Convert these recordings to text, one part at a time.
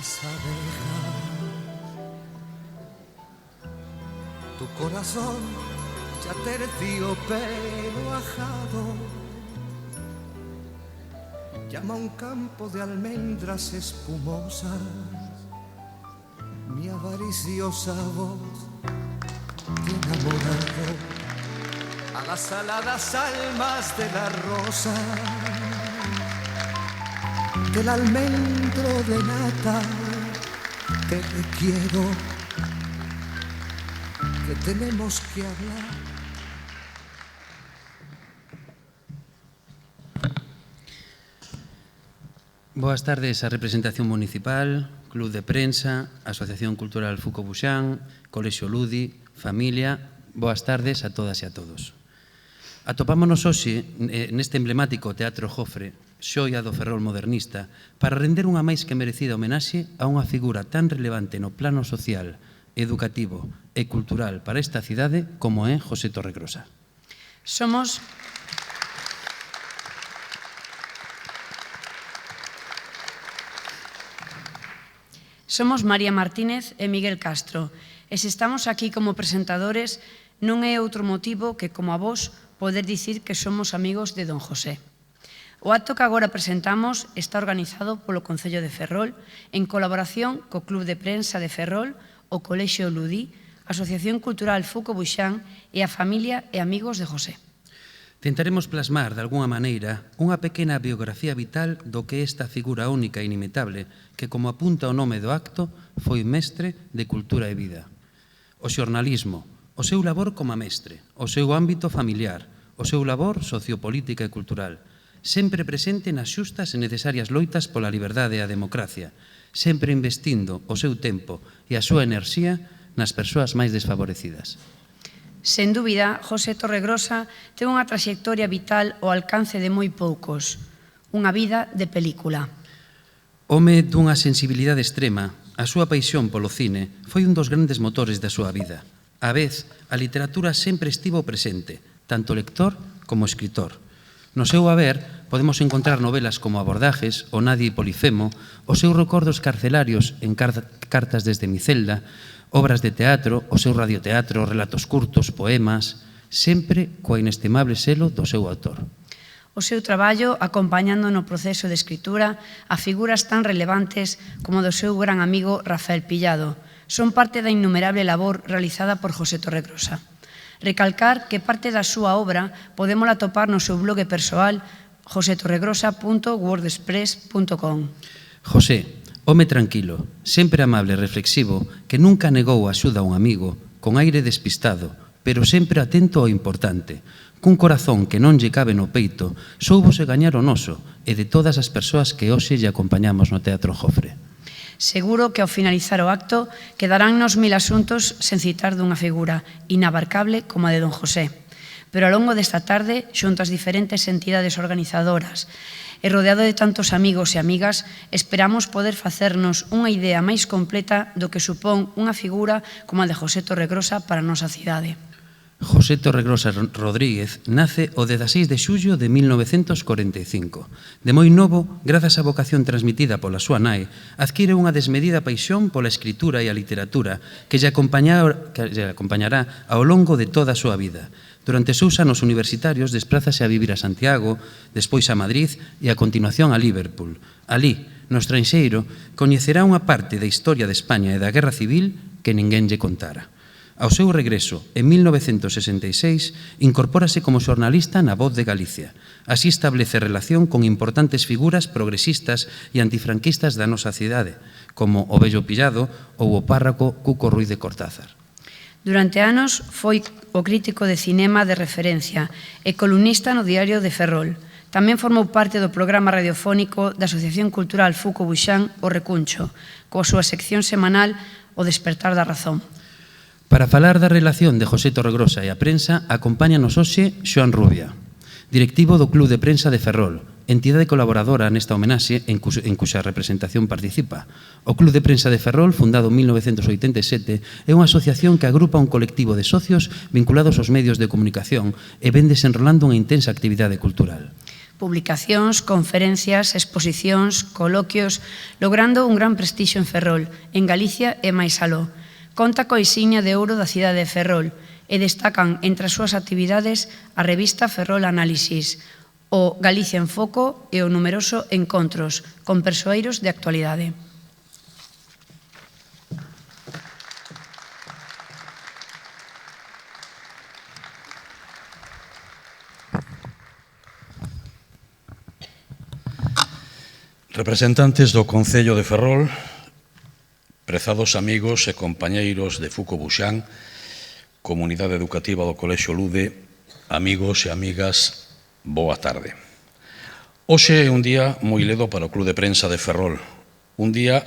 las abejas. Tu corazón ya terciopelo ajado llama a un campo de almendras espumosas. Mi avariciosa voz de enamorado a las aladas almas de la rosa, del almendro de nata. Te requiero, que tenemos que hablar. Boas tardes á representación municipal, Club de Prensa, Asociación Cultural Fuco Buxán, Colexio Ludi, familia. Boas tardes a todas e a todos. Atopámonos hoxe neste emblemático Teatro Jofre, xoia do Ferrol modernista, para render unha máis que merecida homenaxe a unha figura tan relevante no plano social, educativo e cultural para esta cidade como é José Torregrosa. Somos María Martínez e Miguel Castro, e se estamos aquí como presentadores non é outro motivo que, como a vos, poder dicir que somos amigos de don José. O acto que agora presentamos está organizado polo Concello de Ferrol en colaboración co Club de Prensa de Ferrol, o Colexio Ludi, a Asociación Cultural Fuco Buxán e a familia e amigos de José. Tentaremos plasmar, de alguna maneira, unha pequena biografía vital do que é esta figura única e inimitable que, como apunta o nome do acto, foi mestre de cultura e vida. O xornalismo, o seu labor como mestre, o seu ámbito familiar, o seu labor sociopolítica e cultural, sempre presente nas xustas e necesarias loitas pola liberdade e a democracia, sempre investindo o seu tempo e a súa enerxía nas persoas máis desfavorecidas. Sen dúbida, José Torregrosa ten unha traxectoria vital ao alcance de moi poucos, unha vida de película. Home dunha sensibilidade extrema, a súa paixón polo cine foi un dos grandes motores da súa vida. A vez, a literatura sempre estivo presente, tanto lector como escritor. No seu haber, podemos encontrar novelas como Abordajes, O Nadie e Polifemo, os seus recordos carcelarios en Cartas desde mi celda, obras de teatro, o seu radioteatro, relatos curtos, poemas, sempre coa inestimable selo do seu autor. O seu traballo acompañando no proceso de escritura a figuras tan relevantes como do seu gran amigo Rafael Pillado son parte da innumerable labor realizada por José Torregrosa. Recalcar que parte da súa obra podemos atopar no seu blog persoal josetorregrosa.wordpress.com. José, home tranquilo, sempre amable e reflexivo, que nunca negou a axuda a un amigo, con aire despistado, pero sempre atento ao importante. Cun corazón que non lle cabe no peito, soubose gañar o noso e de todas as persoas que hoxe lle acompañamos no Teatro Jofre. Seguro que ao finalizar o acto quedaránnos mil asuntos sen citar dunha figura inabarcable como a de don José. Pero ao longo desta tarde, xunto ás diferentes entidades organizadoras e rodeado de tantos amigos e amigas, esperamos poder facernos unha idea máis completa do que supón unha figura como a de José Torregrosa para a nosa cidade. José Torregrosa Rodríguez nace o 16 de xullo de 1945. De moi novo, grazas á vocación transmitida pola súa nai, adquire unha desmedida paixón pola escritura e a literatura que lle acompañará ao longo de toda a súa vida. Durante os seus anos universitarios desplázase a vivir a Santiago, despois a Madrid e a continuación a Liverpool. Alí, no estranxeiro, coñecerá unha parte da historia de España e da Guerra Civil que ninguén lle contara. Ao seu regreso, en 1966, incorpórase como xornalista na Voz de Galicia. Así establece relación con importantes figuras progresistas e antifranquistas da nosa cidade, como o Vello Pillado ou o párroco Cuco Ruiz de Cortázar. Durante anos foi o crítico de cinema de referencia e columnista no Diario de Ferrol. Tamén formou parte do programa radiofónico da Asociación Cultural Fuco Buxán, O Recuncho, coa súa sección semanal O Despertar da Razón. Para falar da relación de José Torregrosa e a prensa, acompáñanos hoxe Xoán Rubia, directivo do Club de Prensa de Ferrol, entidade colaboradora nesta homenaxe en cuxa representación participa. O Club de Prensa de Ferrol, fundado en 1987, é unha asociación que agrupa un colectivo de socios vinculados aos medios de comunicación e ven desenrolando unha intensa actividade cultural. publicacións, conferencias, exposicións, coloquios, logrando un gran prestixio en Ferrol, en Galicia e máis aló. Conta coa insignia de ouro da cidade de Ferrol e destacan entre as súas actividades a revista Ferrol Análisis, o Galicia en Foco e o numeroso encontros con persoeiros de actualidade. Representantes do Concello de Ferrol, prezados amigos e compañeiros de Fuco Buxán, comunidade educativa do Colexio Lude, amigos e amigas, boa tarde. Hoxe é un día moi ledo para o Club de Prensa de Ferrol, un día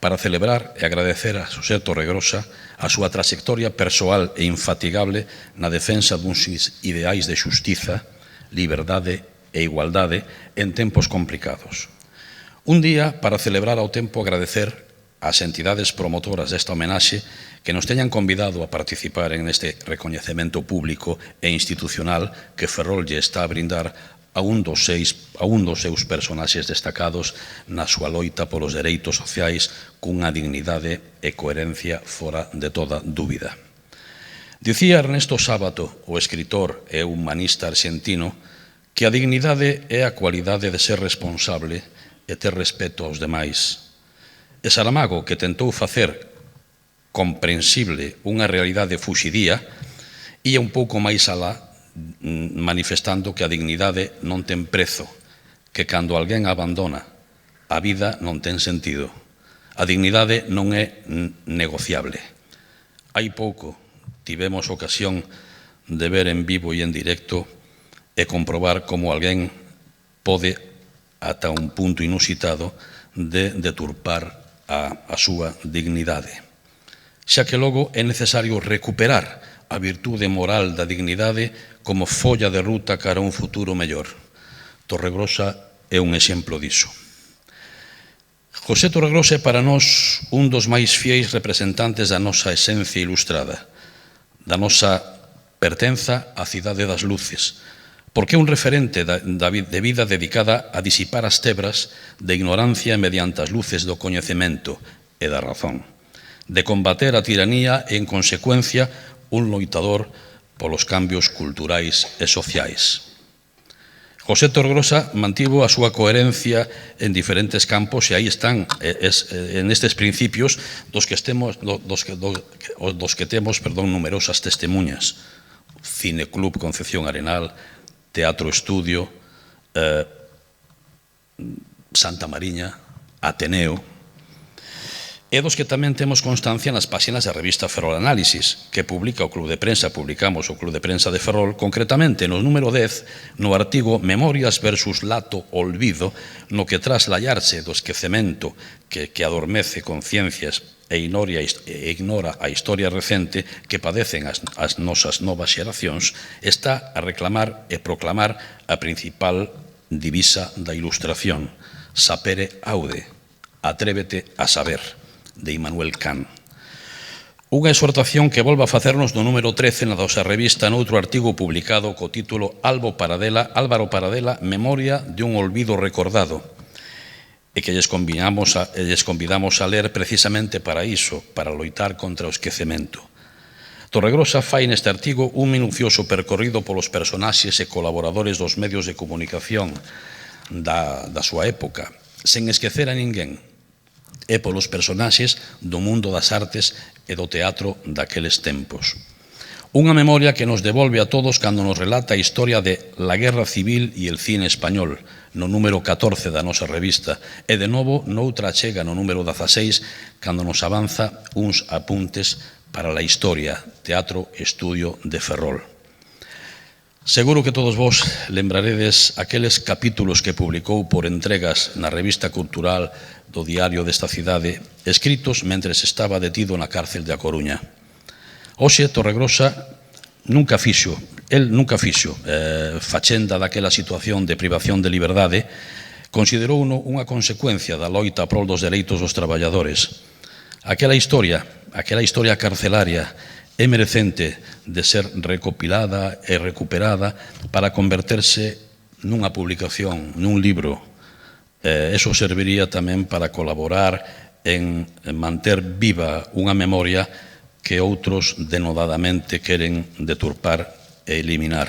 para celebrar e agradecer a Xosé Torregrosa a súa trayectoria persoal e infatigable na defensa duns ideais de xustiza, liberdade e igualdade en tempos complicados. Un día para celebrar ao tempo agradecer ás entidades promotoras desta homenaxe que nos teñan convidado a participar en este recoñecemento público e institucional que Ferrol lle está a brindar a un dos seus personaxes destacados na súa loita polos dereitos sociais cunha dignidade e coherencia fora de toda dúbida. Dicía Ernesto Sábato, o escritor e humanista arxentino, que a dignidade é a cualidade de ser responsable e ter respeto aos demais. E Saramago, que tentou facer comprensible unha realidade fuxidía, ia un pouco máis alá, manifestando que a dignidade non ten prezo, que cando alguén abandona, a vida non ten sentido. A dignidade non é negociable. Hai pouco tivemos ocasión de ver en vivo e en directo e comprobar como alguén pode ata un punto inusitado de deturpar a súa dignidade. Xa que logo é necesario recuperar a virtude moral da dignidade como folla de ruta cara a un futuro mellor. Torregrosa é un exemplo diso. José Torregrosa é para nós un dos máis fieis representantes da nosa esencia ilustrada, da nosa pertenza á cidade das luces, porque é un referente de vida dedicada a disipar as tebras de ignorancia mediante as luces do coñecemento e da razón, de combater a tiranía e, en consecuencia, un loitador polos cambios culturais e sociais. José Torregrosa mantivo a súa coherencia en diferentes campos e aí están en estes principios dos que temos numerosas testemunhas. Cineclub Concepción Arenal, Teatro Estudio, Santa Mariña, Ateneo, e dos que tamén temos constancia nas páxinas da revista Ferrol Análisis, que publica o Club de Prensa, publicamos o Club de Prensa de Ferrol, concretamente no número 10, no artigo Memorias versus Lato Olvido, no que tras layarse do esquecemento que adormece conciencias e ignora a historia recente que padecen as nosas novas xeracións, está a reclamar e proclamar a principal divisa da Ilustración, Sapere Aude, atrévete a saber, de Immanuel Kant. Unha exhortación que volve a facernos no número 13 na nosa revista noutro artigo publicado co título Álvaro Paradela, Memoria de un olvido recordado, e que lles convidamos a ler precisamente para iso, para loitar contra o esquecemento. Torregrosa fai neste artigo un minucioso percorrido polos personaxes e colaboradores dos medios de comunicación da súa época, sen esquecer a ninguén, e polos personaxes do mundo das artes e do teatro daqueles tempos. Unha memoria que nos devolve a todos cando nos relata a historia de la Guerra Civil e el cine español, no número 14 da nosa revista, e de novo noutra chega no número 16, cando nos avanza uns apuntes para la historia, Teatro Estudio de Ferrol. Seguro que todos vos lembraredes aqueles capítulos que publicou por entregas na revista cultural do diario desta cidade, escritos mentres estaba detido na cárcel de A Coruña. Hoxe Torregrosa nunca fixo fachenda daquela situación de privación de liberdade, considerou unha consecuencia da loita a prol dos dereitos dos traballadores. Aquela historia carcelaria é merecente de ser recopilada e recuperada para converterse nunha publicación, nun libro, eso serviría tamén para colaborar en manter viva unha memoria que outros denodadamente queren deturpar e eliminar.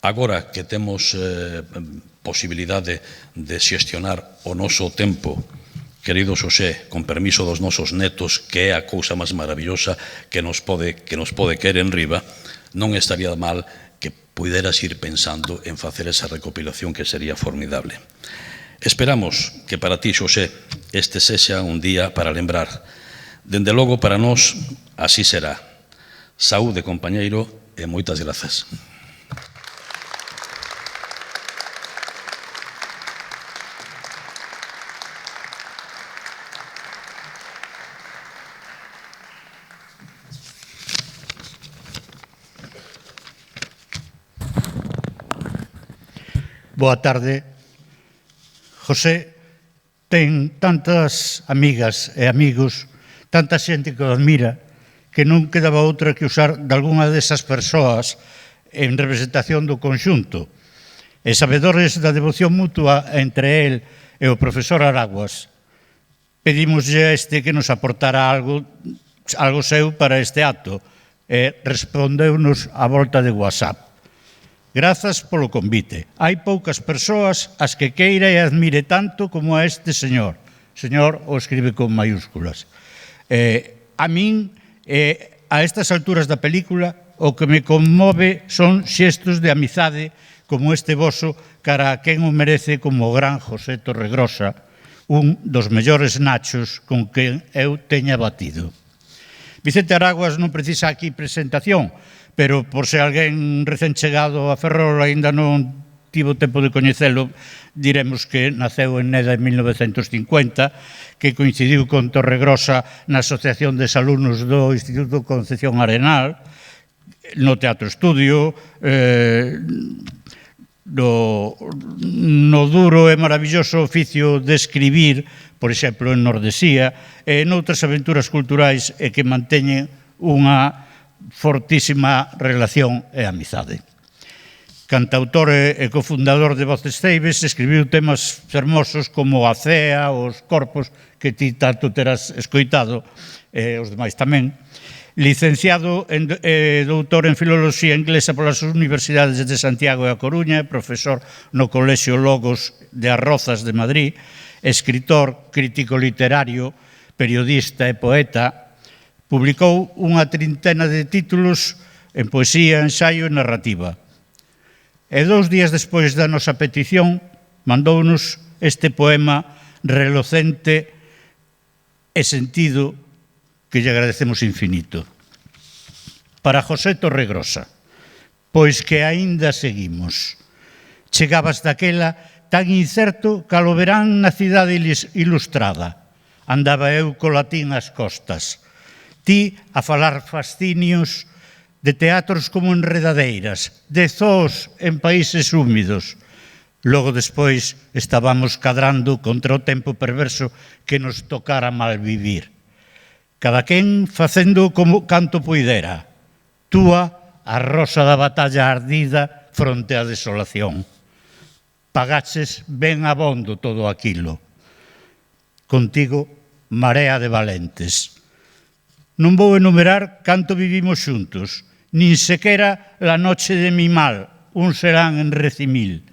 Agora que temos posibilidade de xestionar o noso tempo, querido Xosé, con permiso dos nosos netos, que é a cousa máis maravillosa que nos pode caer en riba, non estaría mal que puderas ir pensando en facer esa recopilación, que sería formidable. Esperamos que para ti, Xosé, este sexa un día para lembrar. Dende logo, para nós, así será. Saúde, compañeiro, e moitas grazas. Boa tarde. José ten tantas amigas e amigos, tanta xente que o admira, que non quedaba outra que usar de algunha desas persoas en representación do conxunto. E sabedores da devoción mutua entre el e o profesor Araguas, pedimoslle a este que nos aportara algo seu para este acto, e respondeunos a volta de WhatsApp. Grazas polo convite. Hai poucas persoas as que queira e admire tanto como a este señor. Señor o escribe con maiúsculas. A min, a estas alturas da película, o que me conmove son xestos de amizade como este voso cara a quen o merece como o gran José Torregrosa, un dos mellores nachos con quen eu teña batido. Vicente Araguas non precisa aquí presentación, pero por se alguén recén chegado a Ferrol aínda non tivo tempo de coñecelo, diremos que naceu en Neda en 1950, que coincidiu con Torregrosa na Asociación de Exalumnos do Instituto Concepción Arenal, no Teatro Estudio, no duro e maravilloso oficio de escribir, por exemplo, en Nordesía, e noutras aventuras culturais e que manteñen unha fortísima relación e amizade. Cantautor e cofundador de Voces Ceibes, escribiu temas fermosos como a Cea, os Corpos, que ti tanto terás escoitado, e os demais tamén. Licenciado e doutor en Filoloxía Inglesa polas Universidades de Santiago e A Coruña, profesor no Colexio Logos de Arrozas de Madrid, escritor, crítico literario, periodista e poeta. Publicou unha trintena de títulos en poesía, ensaio e narrativa. E 2 días despois da nosa petición, mandounos este poema relocente e sentido que lle agradecemos infinito. Para José Torregrosa, pois que aínda seguimos. Chegabas daquela tan incerto cal o verán na cidade ilustrada. Andaba eu co latín ás costas. Ti a falar fascinios de teatros como enredadeiras, de zoos en países húmidos. Logo despois estábamos cadrando contra o tempo perverso que nos tocara mal vivir. Cada quen facendo como canto poidera. Túa a rosa da batalla ardida fronte á desolación. Pagaches ben abondo todo aquilo. Contigo, marea de valentes. Non vou enumerar canto vivimos xuntos, nin sequera la noche de mi mal, un serán en Recimil,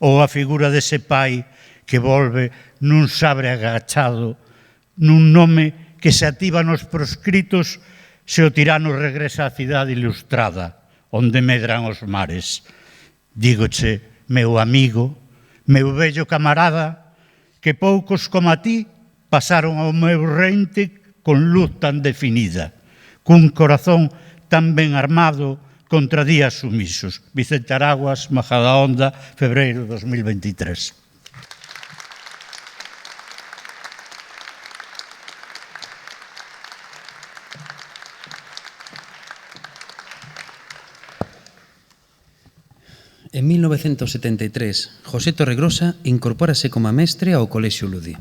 ou a figura dese pai que volve nun sabre agachado, nun nome que se ativa nos proscritos se o tirano regresa á cidade ilustrada, onde medran os mares. Dígoche, meu amigo, meu vello camarada, que poucos como a ti pasaron ao meu rente con luz tan definida, cun corazón tan ben armado contra días sumisos. Vicente Araguas, Majadahonda, febreiro de 2023. En 1973, José Torregrosa incorpórase como mestre ao Colexio Ludi.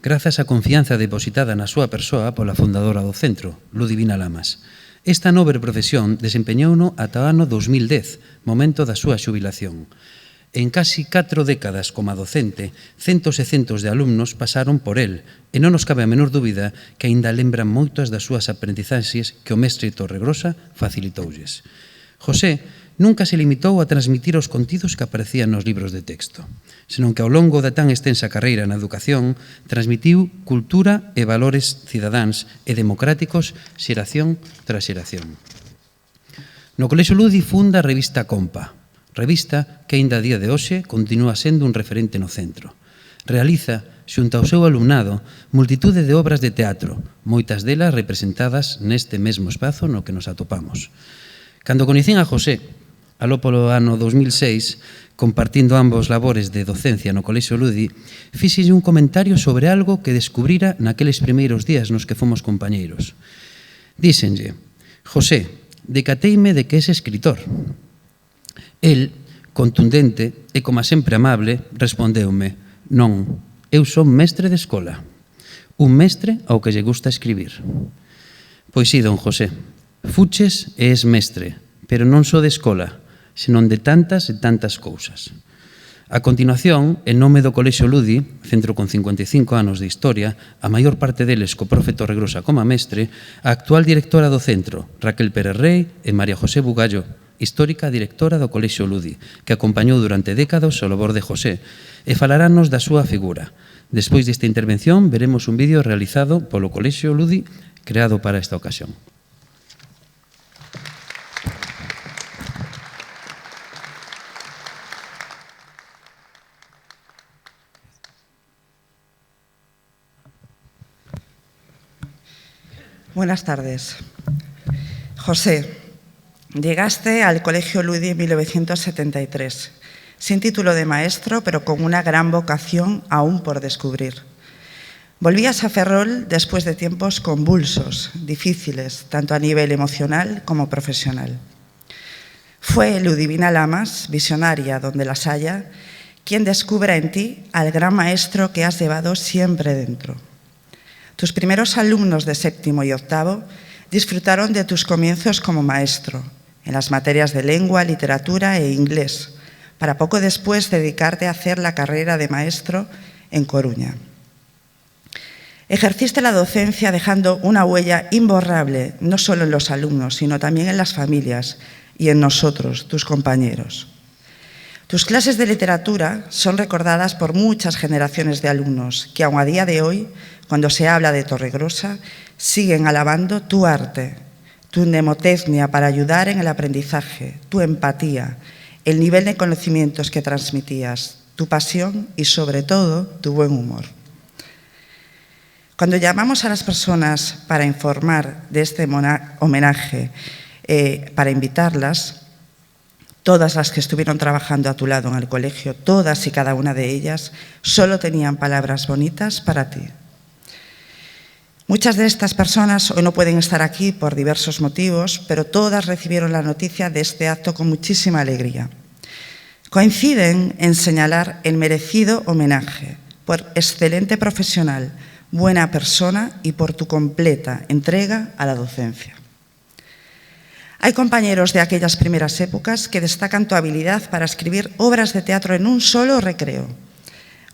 Grazas á confianza depositada na súa persoa pola fundadora do centro, Ludivina Lamas. Esta nobre profesión desempeñouno ata o ano 2010, momento da súa xubilación. En casi 4 décadas como docente, centos e centos de alumnos pasaron por el, e non nos cabe a menor dúbida que aínda lembran moitas das súas aprendizaxes que o mestre Torregrosa facilitoulles. José nunca se limitou a transmitir os contidos que aparecían nos libros de texto, senón que ao longo da tan extensa carreira na educación transmitiu cultura e valores cidadáns e democráticos xeración tras xeración. No Colexio Ludi funda a revista Compa, revista que aínda a día de hoxe continúa sendo un referente no centro. Realiza, xunto ao seu alumnado, multitude de obras de teatro, moitas delas representadas neste mesmo espazo no que nos atopamos. Cando coñecín a José, aló polo ano 2006, compartindo ambos labores de docencia no Colexio Ludi, fíxelle un comentario sobre algo que descubrira naqueles primeiros días nos que fomos compañeiros. Díxenlle: José, decateime de que és escritor. El, contundente e como sempre amable, respondeume: non, eu son mestre de escola, un mestre ao que lle gusta escribir. Pois sí, don José, fuches e és mestre, pero non só de escola, senón de tantas e tantas cousas. A continuación, en nome do Colexio Ludi, centro con 55 anos de historia, a maior parte deles co profe Torregrosa como mestre, a actual directora do centro, Raquel Pérez Rey, e María José Bugallo, histórica directora do Colexio Ludi, que acompañou durante décadas o labor de José, e falarános da súa figura. Despois desta intervención, veremos un vídeo realizado polo Colexio Ludi, creado para esta ocasión. Buenas tardes. José, llegaste al Colegio Ludi en 1973, sin título de maestro, pero con una gran vocación aún por descubrir. Volvías a Ferrol después de tiempos convulsos, difíciles, tanto a nivel emocional como profesional. Fue Ludivina Lamas, visionaria donde las haya, quien descubre en ti al gran maestro que has llevado siempre dentro. Tus primeros alumnos de 7º y 8º disfrutaron de tus comienzos como maestro, en las materias de lengua, literatura e inglés, para poco después dedicarte a hacer la carrera de maestro en Coruña. Ejerciste la docencia dejando una huella imborrable, no solo en los alumnos, sino también en las familias y en nosotros, tus compañeros. Tus clases de literatura son recordadas por muchas generaciones de alumnos que, aun a día de hoy, cuando se habla de Torregrosa, siguen alabando tu arte, tu mnemotecnia para ayudar en el aprendizaje, tu empatía, el nivel de conocimientos que transmitías, tu pasión y, sobre todo, tu buen humor. Cuando llamamos a las personas para informar de este homenaje, para invitarlas, todas las que estuvieron trabajando a tu lado en el colegio, todas y cada una de ellas, solo tenían palabras bonitas para ti. Muchas de estas personas hoy no pueden estar aquí por diversos motivos, pero todas recibieron la noticia de este acto con muchísima alegría. Coinciden en señalar el merecido homenaje por excelente profesional, buena persona y por tu completa entrega a la docencia. Hay compañeros de aquellas primeras épocas que destacan tu habilidad para escribir obras de teatro en un solo recreo.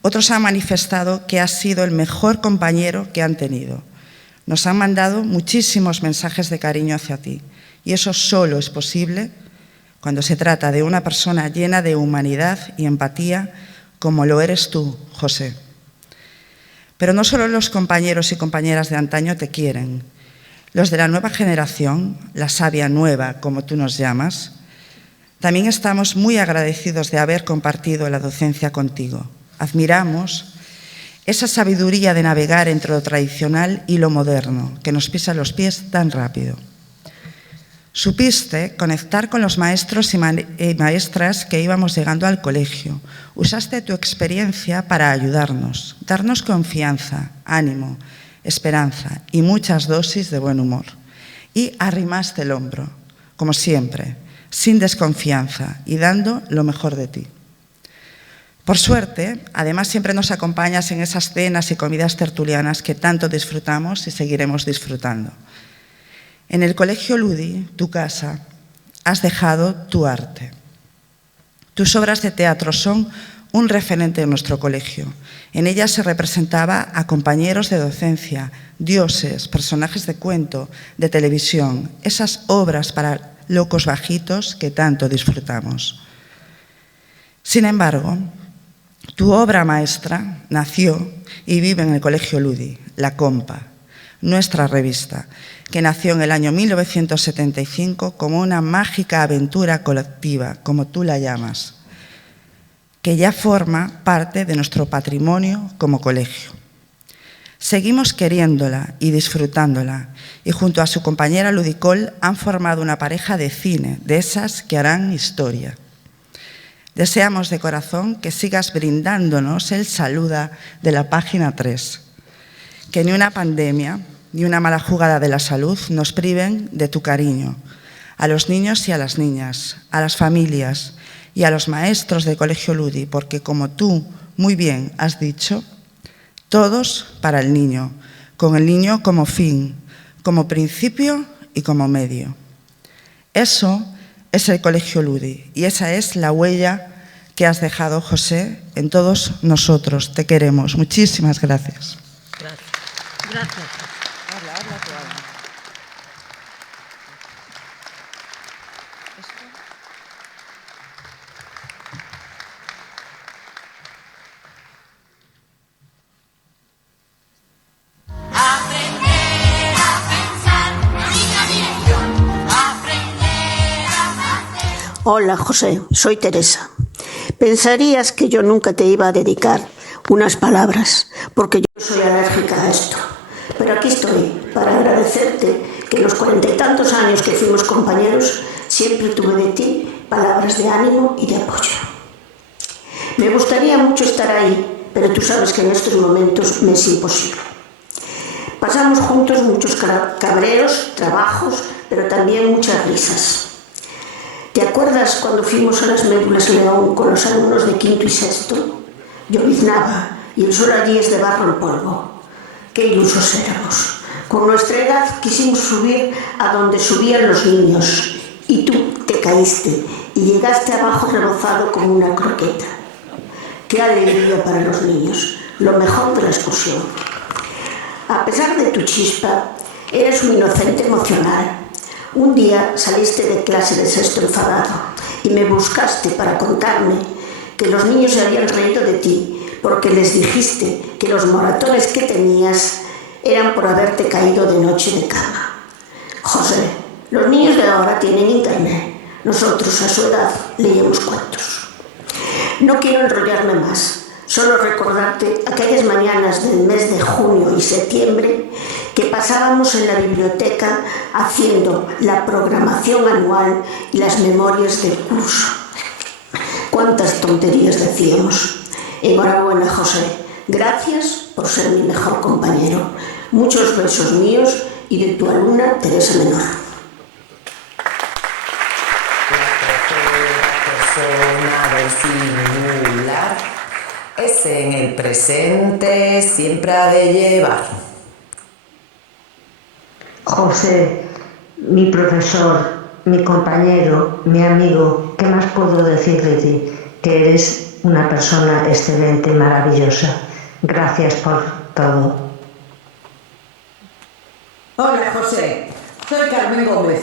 Otros han manifestado que has sido el mejor compañero que han tenido. Nos han mandado muchísimos mensajes de cariño hacia ti y eso solo es posible cuando se trata de una persona llena de humanidad y empatía como lo eres tú, José. Pero no solo los compañeros y compañeras de antaño te quieren. Los de la nueva generación, la savia nueva, como tú nos llamas, también estamos muy agradecidos de haber compartido la docencia contigo. Admiramos esa sabiduría de navegar entre lo tradicional y lo moderno, que nos pisa los pies tan rápido. Supiste conectar con los maestros y maestras que íbamos llegando al colegio. Usaste tu experiencia para ayudarnos, darnos confianza, ánimo, esperanza y muchas dosis de buen humor. Y arrimaste el hombro, como siempre, sin desconfianza y dando lo mejor de ti. Por suerte, además siempre nos acompañas en esas cenas y comidas tertulianas que tanto disfrutamos y seguiremos disfrutando. En el Colegio Ludi, tu casa, has dejado tu arte. Tus obras de teatro son un referente en nuestro colegio. En ellas se representaba a compañeros de docencia, dioses, personajes de cuento, de televisión, esas obras para locos bajitos que tanto disfrutamos. Sin embargo, tu obra maestra nació y vive en el Colegio Ludi, La Compa, nuestra revista, que nació en el año 1975 como una mágica aventura colectiva, como tú la llamas, que ya forma parte de nuestro patrimonio como colegio. Seguimos queriéndola y disfrutándola, y junto a su compañera Ludicol han formado una pareja de cine, de esas que harán historia. Deseamos de corazón que sigas brindándonos el saludo de la página 3, que ni una pandemia ni una mala jugada de la salud nos priven de tu cariño a los niños y a las niñas, a las familias y a los maestros del Colegio Ludi, porque como tú muy bien has dicho, todos para el niño, con el niño como fin, como principio y como medio. Eso es el Colegio Ludi y esa es la huella que has dejado, José, en todos nosotros. Te queremos. Muchísimas gracias. Gracias. Gracias. Habla tú. Hola, José, soy Teresa. Pensarías que yo nunca te iba a dedicar unas palabras, porque yo soy alérgica a esto. Pero aquí estoy, para agradecerte que los 40 y tantos años que fuimos compañeros, siempre tuve de ti palabras de ánimo y de apoyo. Me gustaría mucho estar ahí, pero tú sabes que en estos momentos me es imposible. Pasamos juntos muchos cabreros, trabajos, pero también muchas risas. ¿Te acuerdas cuando fuimos a las Médulas León con los alumnos de quinto y sexto? Lloviznaba y el sol allí es de barro en polvo. ¡Qué ilusos éramos! Con nuestra edad quisimos subir a donde subían los niños y tú te caíste y llegaste abajo rebozado como una croqueta. ¡Qué alegría para los niños! Lo mejor de la excursión. A pesar de tu chispa, eres un inocente emocional. Un día saliste de clase de sexto enfadado y me buscaste para contarme que los niños se habían reído de ti porque les dijiste que los moratones que tenías eran por haberte caído de noche de cama. José, los niños de ahora tienen internet. Nosotros a su edad leíamos cuentos. No quiero enrollarme más. Solo recordarte aquellas mañanas del mes de junio y septiembre que pasábamos en la biblioteca haciendo la programación anual y las memorias del curso. Cuántas tonterías decíamos. Enhorabuena, José. Gracias por ser mi mejor compañero. Muchos besos míos y de tu alumna Teresa Menor. La persona del singular es en el presente, siempre ha de llevar. José, mi profesor, mi compañero, mi amigo, ¿qué más puedo decir de ti? Que eres una persona excelente, maravillosa. Gracias por todo. Hola, José. Soy Carmen Gómez.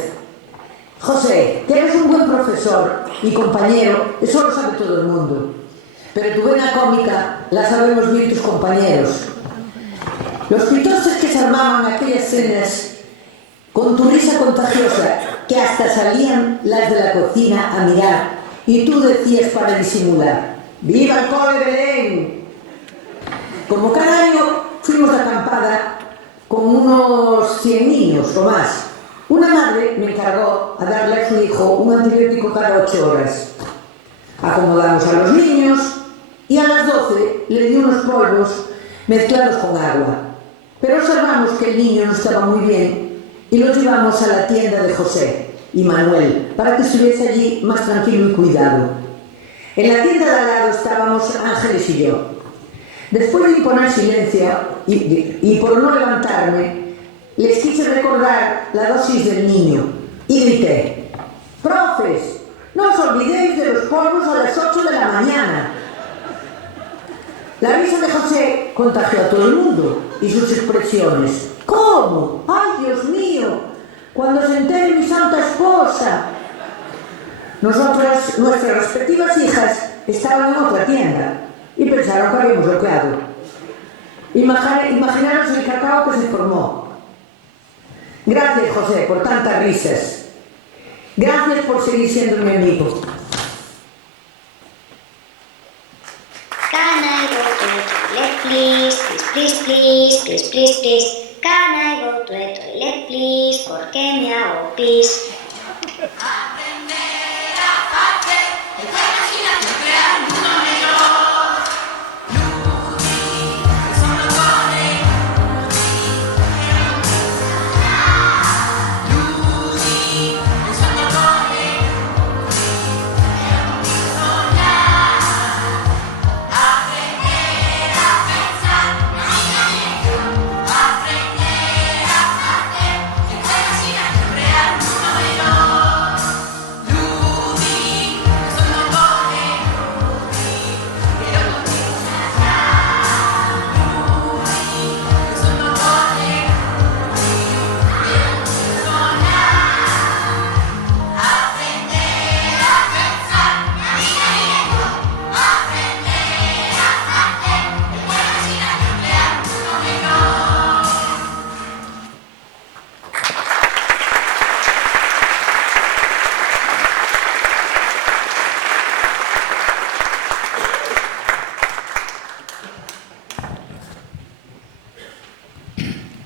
José, que eres un buen profesor y compañero, eso lo sabe todo el mundo. Pero tu vena cómica la sabemos bien tus compañeros. Los pitoses que se armaban aquellas escenas con tu risa contagiosa, que hasta salían las de la cocina a mirar, y tú decías para disimular: ¡viva el Cole Belén! Como cada año fuimos de acampada con unos 100 niños o más. Una madre me encargó a darle a su hijo un antibiótico cada 8 horas. Acomodamos a los niños y a las 12 le di unos polvos mezclados con agua. Pero observamos que el niño no estaba muy bien y lo llevamos a la tienda de José y Manuel para que estuviese allí más tranquilo y cuidado. En la tienda de al lado estábamos Ángeles y yo. Después de imponer silencio y por no levantarme, les quise recordar la dosis del niño y grité: ¡Profes! No os olvidéis de los polvos a las 8 de la mañana. La risa de José contagió a todo el mundo y sus expresiones. ¿Cómo? ¡Ay, Dios mío! Cuando se entere mi santa esposa. Nosotras, nuestras respectivas hijas, estaban en otra tienda y pensaron que habíamos bloqueado. Imaginaros el cacao que se formó. Gracias, José, por tantas risas. Gracias por seguir siendo mi amigo. Can I go to the toilet, please? Please, please, please, please, please, please. Can I go to the toilet, please? Porque me hago pis.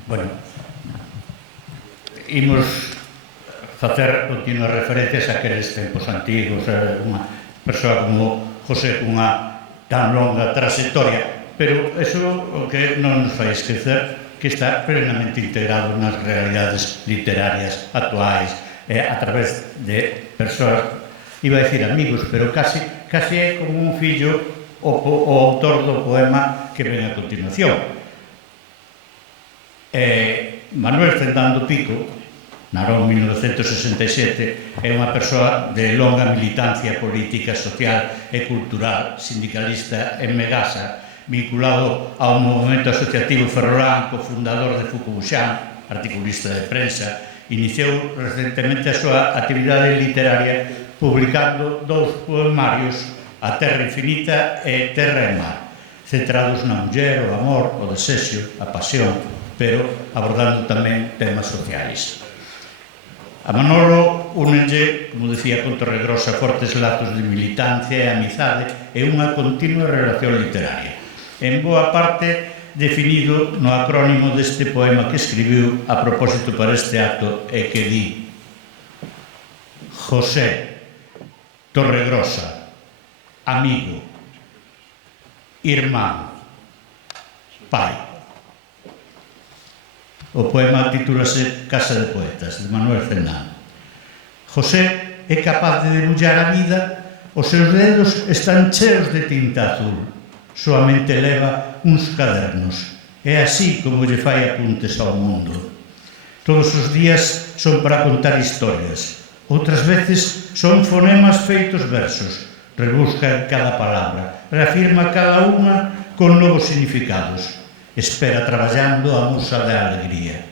Bueno, imos facer continuas referencias a aqueles tempos antigos, unha persoa como José cunha tan longa trayectoria, pero eso o que non nos fai esquecer que está plenamente integrado nas realidades literarias actuais, a través de persoas, iba a decir amigos, pero casi é como un fillo o autor do poema que ven a continuación. Manuel Cendando Pico, Narón 1967, é unha persoa de longa militancia política, social e cultural, sindicalista en Megasa, vinculado ao movimento asociativo Ferrolán, cofundador de Fukubuxan, articulista de prensa. Iniciou recentemente a súa actividade literaria publicando 2 poemarios, A Terra Infinita e Terra e Mar, centrados na muller, o amor, o desexo, a pasión, pero abordando tamén temas sociais. A Manolo únenlle, como decía con Torregrosa, fortes lazos de militancia e amizade e unha continua relación literaria. En boa parte definido no acrónimo deste poema que escribiu a propósito para este acto e que di: José Torregrosa, amigo, irmán, pai. O poema titúlase Casa de Poetas, de Manuel Cendando. José é capaz de debullar a vida, os seus dedos están cheos de tinta azul, soamente leva uns cadernos. É así como lle fai apuntes ao mundo. Todos os días son para contar historias, outras veces son fonemas feitos versos, rebusca en cada palabra, reafirma cada unha con novos significados. Espera traballando a musa da alegría.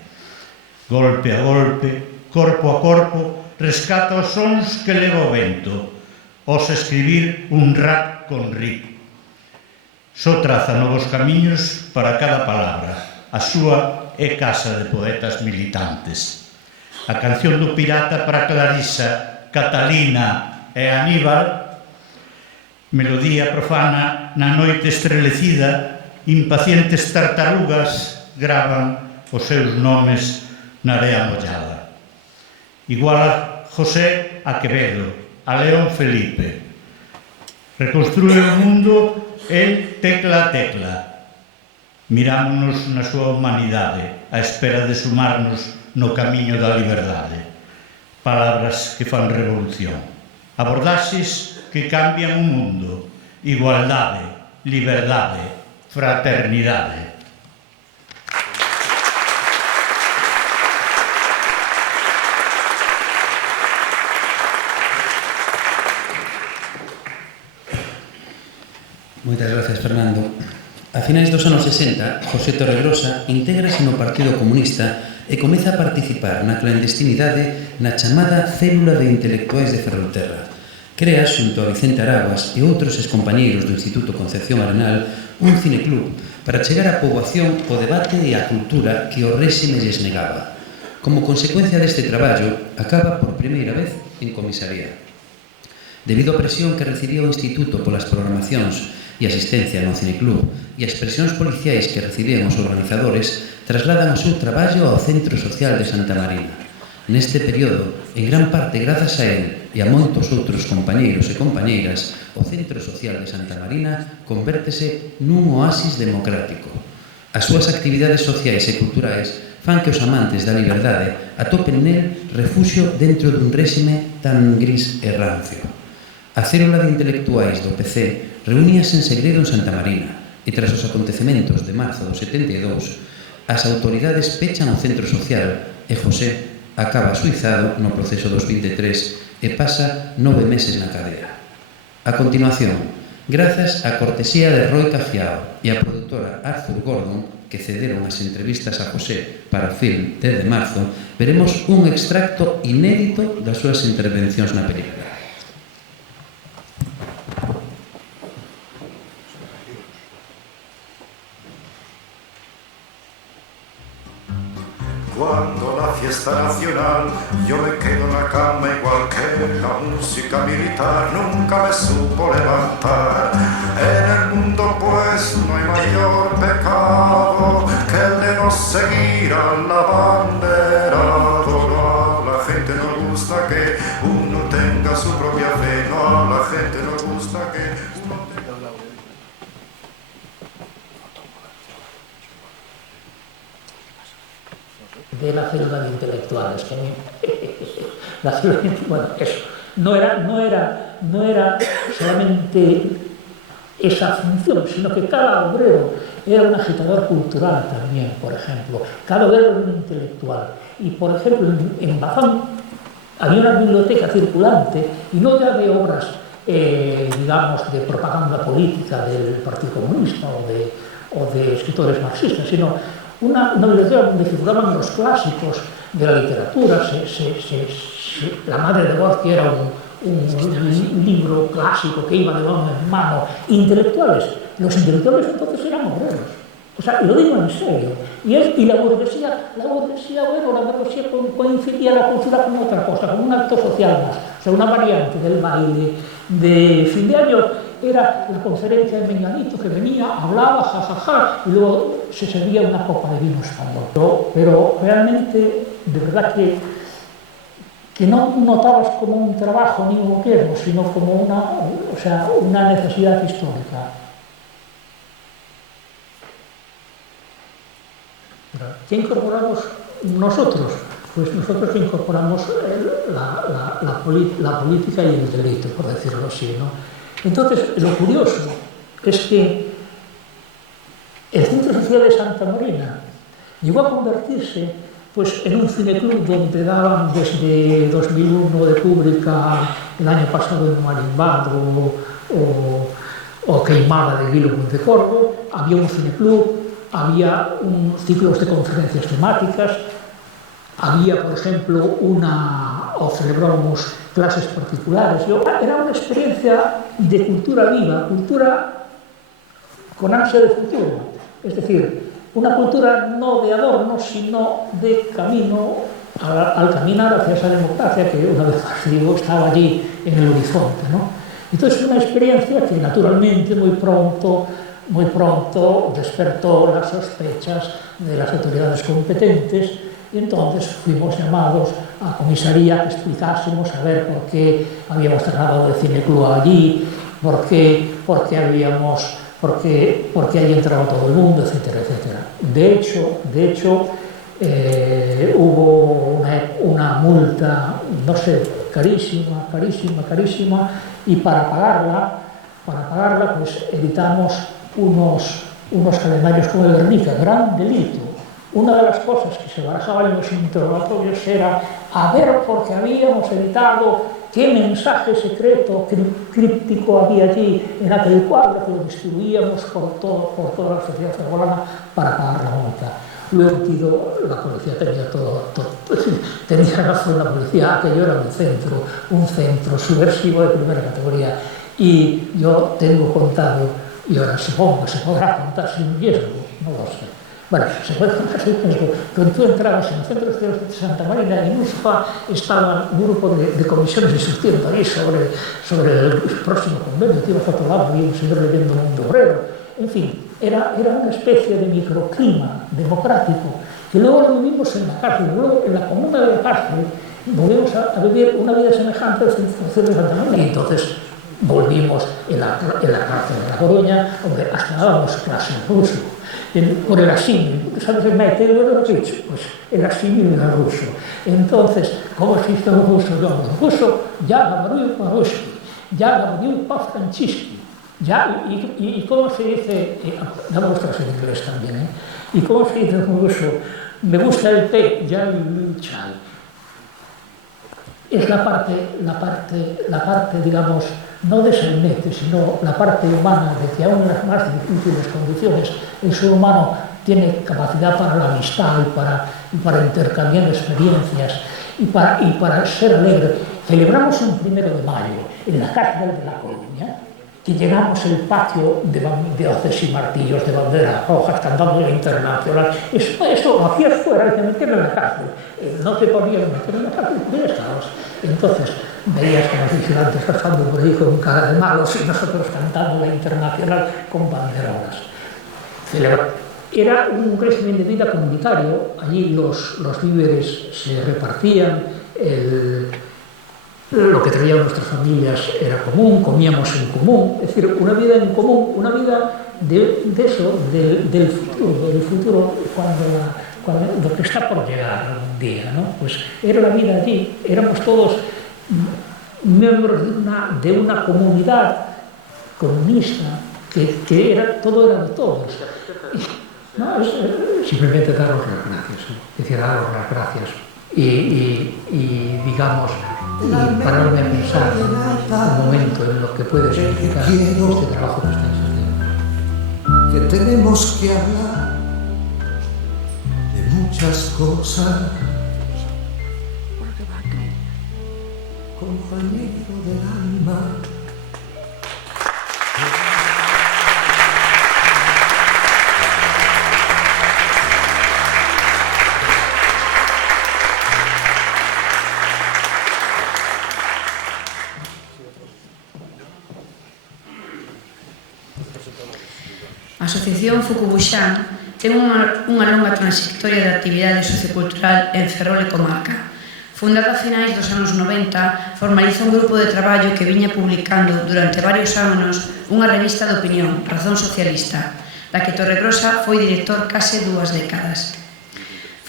Golpe a golpe, corpo a corpo, rescata os sons que leva o vento. Osa escribir un rap con rip. Só traza novos camiños para cada palabra. A súa é casa de poetas militantes. A canción do pirata para Clarisa, Catalina e Aníbal, melodía profana na noite estrelecida. Impacientes tartarugas gravan os seus nomes na area mollada. Iguala José a Quevedo, a León Felipe. Reconstrúe o mundo el tecla a tecla. Mirámonos na súa humanidade, á espera de sumarnos no camiño da liberdade. Palabras que fan revolución. Abordaxes que cambian o mundo. Igualdade, liberdade, fraternidade. Moitas gracias, Fernando. A finais dos anos 60, José Torregrosa intégrase no Partido Comunista e comeza a participar na clandestinidade na chamada Célula de Intelectuais de Ferrolterra. Crea, xunto a Vicente Araguas e outros excompañeiros do Instituto Concepción Arenal, un cineclub para chegar á poboación o debate e a cultura que o réxime lles negaba. Como consecuencia deste traballo, acaba por primeira vez en comisaría. Debido á presión que recibía o Instituto polas programacións e asistencia no cineclub e as presións policiais que recibían os organizadores, trasladan o seu traballo ao Centro Social de Santa Marina. Neste período, en gran parte grazas a él e a moitos outros compañeiros e compañeiras, o Centro Social de Santa Marina convértese nun oasis democrático. As súas actividades sociais e culturais fan que os amantes da liberdade atopen nel refuxio dentro dun réxime tan gris e rancio. A célula de intelectuais do PC reuníase en segredo en Santa Marina e tras os acontecementos de marzo do 72, as autoridades pechan o centro social e José acaba suizado no proceso dos 23 e pasa 9 meses na cadea. A continuación, grazas á cortesía de Roy Cafiao e a produtora Arthur Gordon, que cederon as entrevistas a José para o film 10 de marzo, veremos un extracto inédito das súas intervencións na película. Cuando la fiesta nacional yo me quedo en la cama igual que la música militar nunca me supo levantar. En el mundo pues no hay mayor pecado que el de no seguir a la bandera. A la gente nos gusta que uno tenga su propia fe, no a la gente nos gusta que... de la célula de intelectuales, que a mí, la célula, bueno, eso, no era solamente esa función, sino que cada obrero era un agitador cultural también, por ejemplo, cada obrero era un intelectual. Y, por ejemplo, en Bazán había una biblioteca circulante, y no ya de obras, digamos, de propaganda política del Partido Comunista o de escritores marxistas, sino una biblioteca donde figuraban los clásicos de la literatura. La Madre de Gorky era un libro clásico que iba de mano en mano. Intelectuales, los intelectuales entonces eran obreros. O sea, lo digo en serio. Y la burguesía, bueno, la burguesía coincidía la cultura con otra cosa, con un acto social más. O sea, una variante del baile de fin de año era la conferencia de Menganito, que venía, hablaba, jajaja, y luego se servía una copa de vino español. Pero realmente, de verdad que no notabas como un trabajo ni un gobierno, sino como una necesidad histórica. ¿Qué incorporamos nosotros? Pues nosotros incorporamos la política y el delito, por decirlo así, ¿no? Entonces, lo curioso es que el Centro Social de Santa Marina llegó a convertirse pues, en un cineclub donde daban desde 2001 de Kubrick el año pasado en Marimbado o Queimada de Guillermo de Corvo. Había un cineclub, había ciclos de conferencias temáticas, había, por ejemplo, celebrábamos clases particulares. Era una experiencia de cultura viva, cultura con ansia de futuro. Es decir, una cultura no de adorno, sino de camino al caminar hacia esa democracia que, una vez más digo, estaba allí en el horizonte, ¿no? Entonces, una experiencia que naturalmente muy pronto despertó las sospechas de las autoridades competentes. Y entonces fuimos llamados a comisaría que explicásemos a ver por qué habíamos trasladado el cineclub allí, por qué allí entraba todo el mundo, etcétera, etcétera. De hecho, hubo una multa, no sé, carísima, y para pagarla pues editamos unos calendarios como el Guernica, gran delito. Una de las cosas que se barajaban en los interrogatorios era a ver por qué habíamos editado qué mensaje secreto, críptico había allí en aquel cuadro que lo distribuíamos por toda la sociedad ferrolana para pagar la multa. Luego la policía tenía todo, tenía razón la policía, aquello era un centro subversivo de primera categoría. Y yo tengo contado, y ahora supongo que se podrá contar sin riesgo, no lo sé. Bueno, se puede contar sin riesgo. Cuando tú entrabas en el Centro de Santa Marina, en USFA, estaba un grupo de comisiones discutiendo ahí sobre el próximo convenio, que iba a otro lado, y un señor leyendo un Mundo Obrero. En fin, era una especie de microclima democrático que luego lo vivimos en la cárcel, luego en la comuna de la cárcel volvimos a vivir una vida semejante al Centro de Santa Marina. Y entonces volvimos en la cárcel de La Coruña, donde hasta dábamos clase en ruso, por el asimil. ¿Sabes el método de los dichos? Pues el asimil era ruso. Entonces, ¿cómo se hizo en ruso? Yo en ruso ya говорю по-русски, я говорю по-французски. ¿Y cómo se dice? Damos clase en inglés también, ¿eh? ¿Y cómo se dice en ruso? Me gusta el té, ya el chai. Es la parte, digamos, no de sainete, sino la parte humana, de que aún en las más difíciles condiciones el ser humano tiene capacidad para la amistad y para intercambiar experiencias y para ser alegre. Celebramos un 1 de mayo en la cárcel de La Coruña, que llenamos el patio de hoces y martillos, de banderas rojas, cantando la Internacional. Eso lo hacías fuera, te metían en la cárcel. No te podían meter en la cárcel, porque ya estabas. Entonces, veías a los vigilantes pasando por ahí con cara de malos y nosotros cantando la Internacional con banderolas. Era un régimen de vida comunitario. Allí los víveres se repartían, lo que traían nuestras familias era común, comíamos en común, es decir, una vida en común, una vida del futuro cuando lo que está por llegar un día, ¿no? Pues era la vida allí, éramos todos miembros de una comunidad comunista que todo era de todos. No, es simplemente daros las gracias, es decir, daros las gracias y digamos, y pararme a pensar un momento en lo que puede significar este trabajo que estáis haciendo. Que tenemos que hablar de muchas cosas, compañero del alma. A Asociación Fukubuxan ten unha longa trayectoria de actividade sociocultural en Ferrol e comarca. Fundada a finais dos anos 90, formaliza un grupo de traballo que viña publicando durante varios anos unha revista de opinión, Razón Socialista, da que Torregrosa foi director case 2 décadas.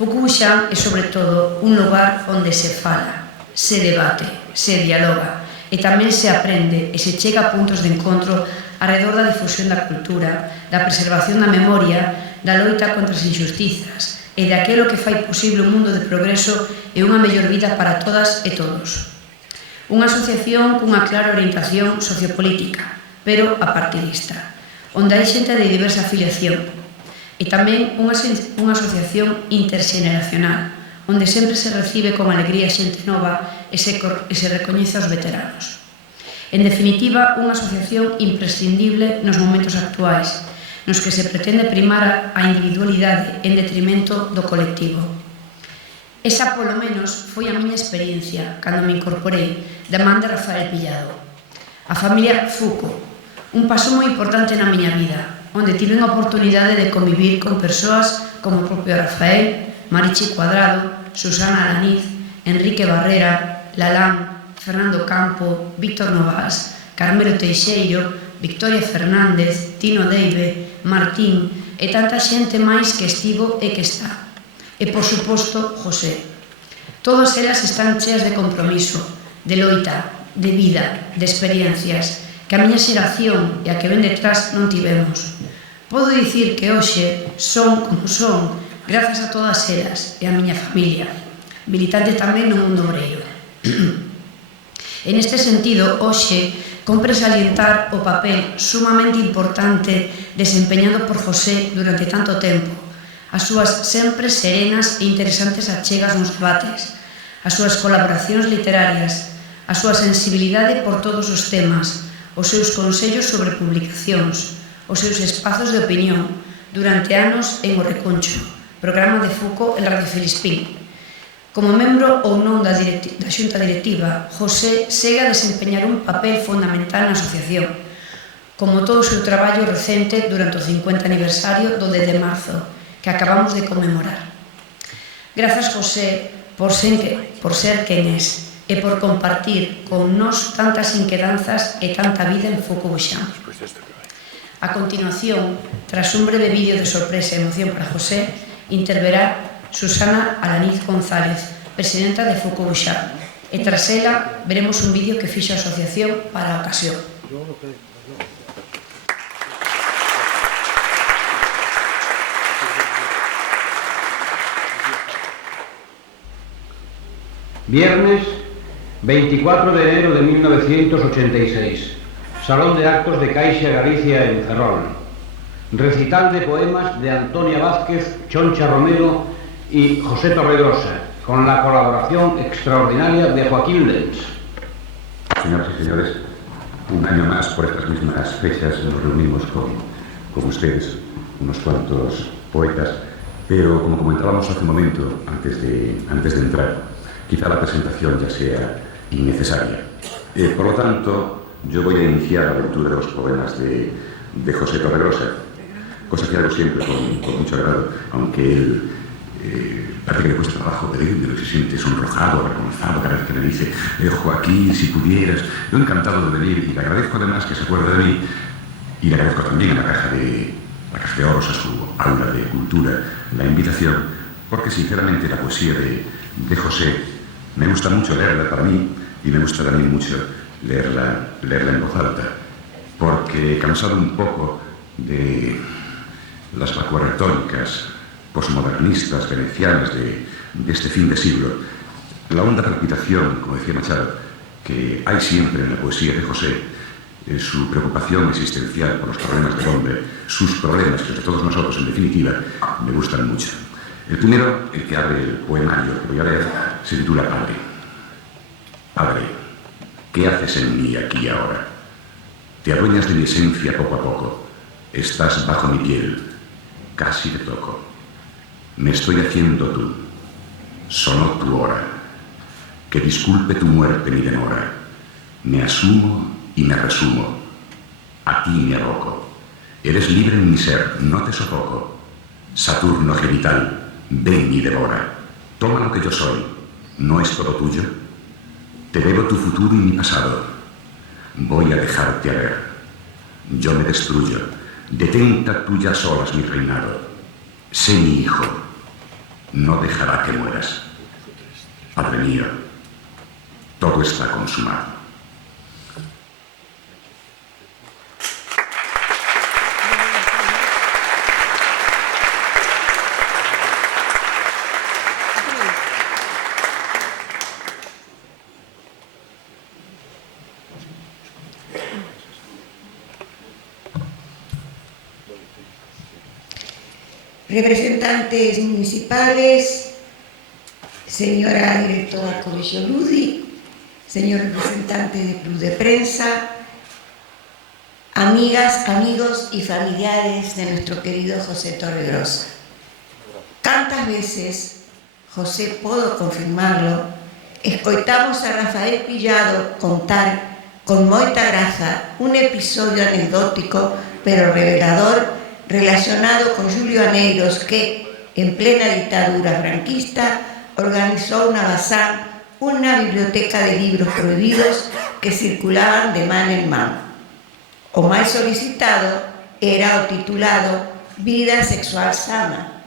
Fukubuxan é, sobre todo, un lugar onde se fala, se debate, se dialoga e tamén se aprende e se chega a puntos de encontro arredor da difusión da cultura, da preservación da memoria, da loita contra as injustizas e de aquilo que fai posible un mundo de progreso e unha mellor vida para todas e todos. Unha asociación cunha clara orientación sociopolítica, pero apartidista, onde hai xente de diversa afiliación, e tamén unha asociación interxeneracional, onde sempre se recibe con alegría xente nova e se recoñece aos veteranos. En definitiva, unha asociación imprescindible nos momentos actuais, nos que se pretende primar a individualidade en detrimento do colectivo. Esa, polo menos, foi a miña experiencia cando me incorporei da man de Rafael Pillado. A familia Fuco, un paso moi importante na miña vida, onde tive a oportunidade de convivir con persoas como o propio Rafael, Marichi Cuadrado, Susana Alaniz, Enrique Barrera, Lalán, Fernando Campo, Víctor Novas, Carmelo Teixeiro, Victoria Fernández, Tino Deive, Martín e tanta xente máis que estivo e que está. E, por suposto, José. Todas elas están cheas de compromiso, de loita, de vida, de experiencias, que a miña xeración e a que ven detrás non tivemos. Podo dicir que hoxe son como son grazas a todas elas e a miña familia, militante tamén no mundo obreiro. En este sentido, hoxe, compre salientar o papel sumamente importante desempeñado por José durante tanto tempo, as súas sempre serenas e interesantes achegas nos debates, as súas colaboracións literarias, a súa sensibilidade por todos os temas, os seus consellos sobre publicacións, os seus espazos de opinión, durante anos en O Reconcho, programa de Foucault en Radio Filispín. Como membro ou non da xunta directiva, José segue a desempeñar un papel fundamental na asociación, como todo o seu traballo recente durante o 50 aniversario do 10 de marzo, que acabamos de conmemorar. Grazas, José, por ser quen es e por compartir con nós tantas inquedanzas e tanta vida en Foucault Buxán. A continuación, tras un breve vídeo de sorpresa e emoción para José, interverá Susana Alaniz González, presidenta de Foucault Buxán, e tras ela veremos un vídeo que fixo a asociación para a ocasión. Viernes 24 de enero de 1986, Salón de Actos de Caixa Galicia en Ferrol. Recital de poemas de Antonia Vázquez, Choncha Romero y José Torregrosa, con la colaboración extraordinaria de Joaquín Lenz. Señoras y señores, un año más por estas mismas fechas nos reunimos con ustedes, unos cuantos poetas, pero como comentábamos hace un momento, antes de entrar, quizá la presentación ya sea innecesaria. Por lo tanto, yo voy a iniciar la lectura de los poemas de José Torregrosa, cosa que hago siempre con mucho agrado, aunque él parece que le cuesta trabajo pedirme, se siente sonrojado, avergonzado cada vez que me dice Joaquín, si pudieras. Yo encantado de venir y le agradezco además que se acuerde de mí, y le agradezco también a la Caja de Oros, a su aula de cultura, la invitación, porque sinceramente la poesía de José me gusta mucho leerla para mí, y me gusta también mucho leerla en voz alta, porque cansado un poco de las vacuas retóricas posmodernistas venecianas de este fin de siglo, la honda palpitación, como decía Machado, que hay siempre en la poesía de José, su preocupación existencial por los problemas del hombre, sus problemas, que los de todos nosotros en definitiva, me gustan mucho. El primero, el que abre el poemario que voy a leer, se titula Padre. Padre, ¿qué haces en mí aquí y ahora? Te adueñas de mi esencia poco a poco, estás bajo mi piel, casi te toco. Me estoy haciendo tú, sonó tu hora. Que disculpe tu muerte mi demora. Me asumo y me resumo. A ti me aboco. Eres libre en mi ser, no te sofoco. Saturno genital, ven y devora. Toma lo que yo soy, ¿no es todo tuyo? Te debo tu futuro y mi pasado. Voy a dejarte a ver. Yo me destruyo. Detenta tú ya solas mi reinado. Sé mi hijo. No dejará que mueras. Padre mío, todo está consumado. Representantes municipales, señora directora del Colegio Ludi, señor representante del Club de Prensa, amigas, amigos y familiares de nuestro querido José Torregrosa. Tantas veces, José, podo confirmarlo, escoitamos a Rafael Pillado contar con moita graza un episodio anecdótico pero revelador relacionado con Julio Aneiros, que, en plena dictadura franquista, organizó una bazán, una biblioteca de libros prohibidos que circulaban de man en man. O máis solicitado era o titulado Vida Sexual Sana.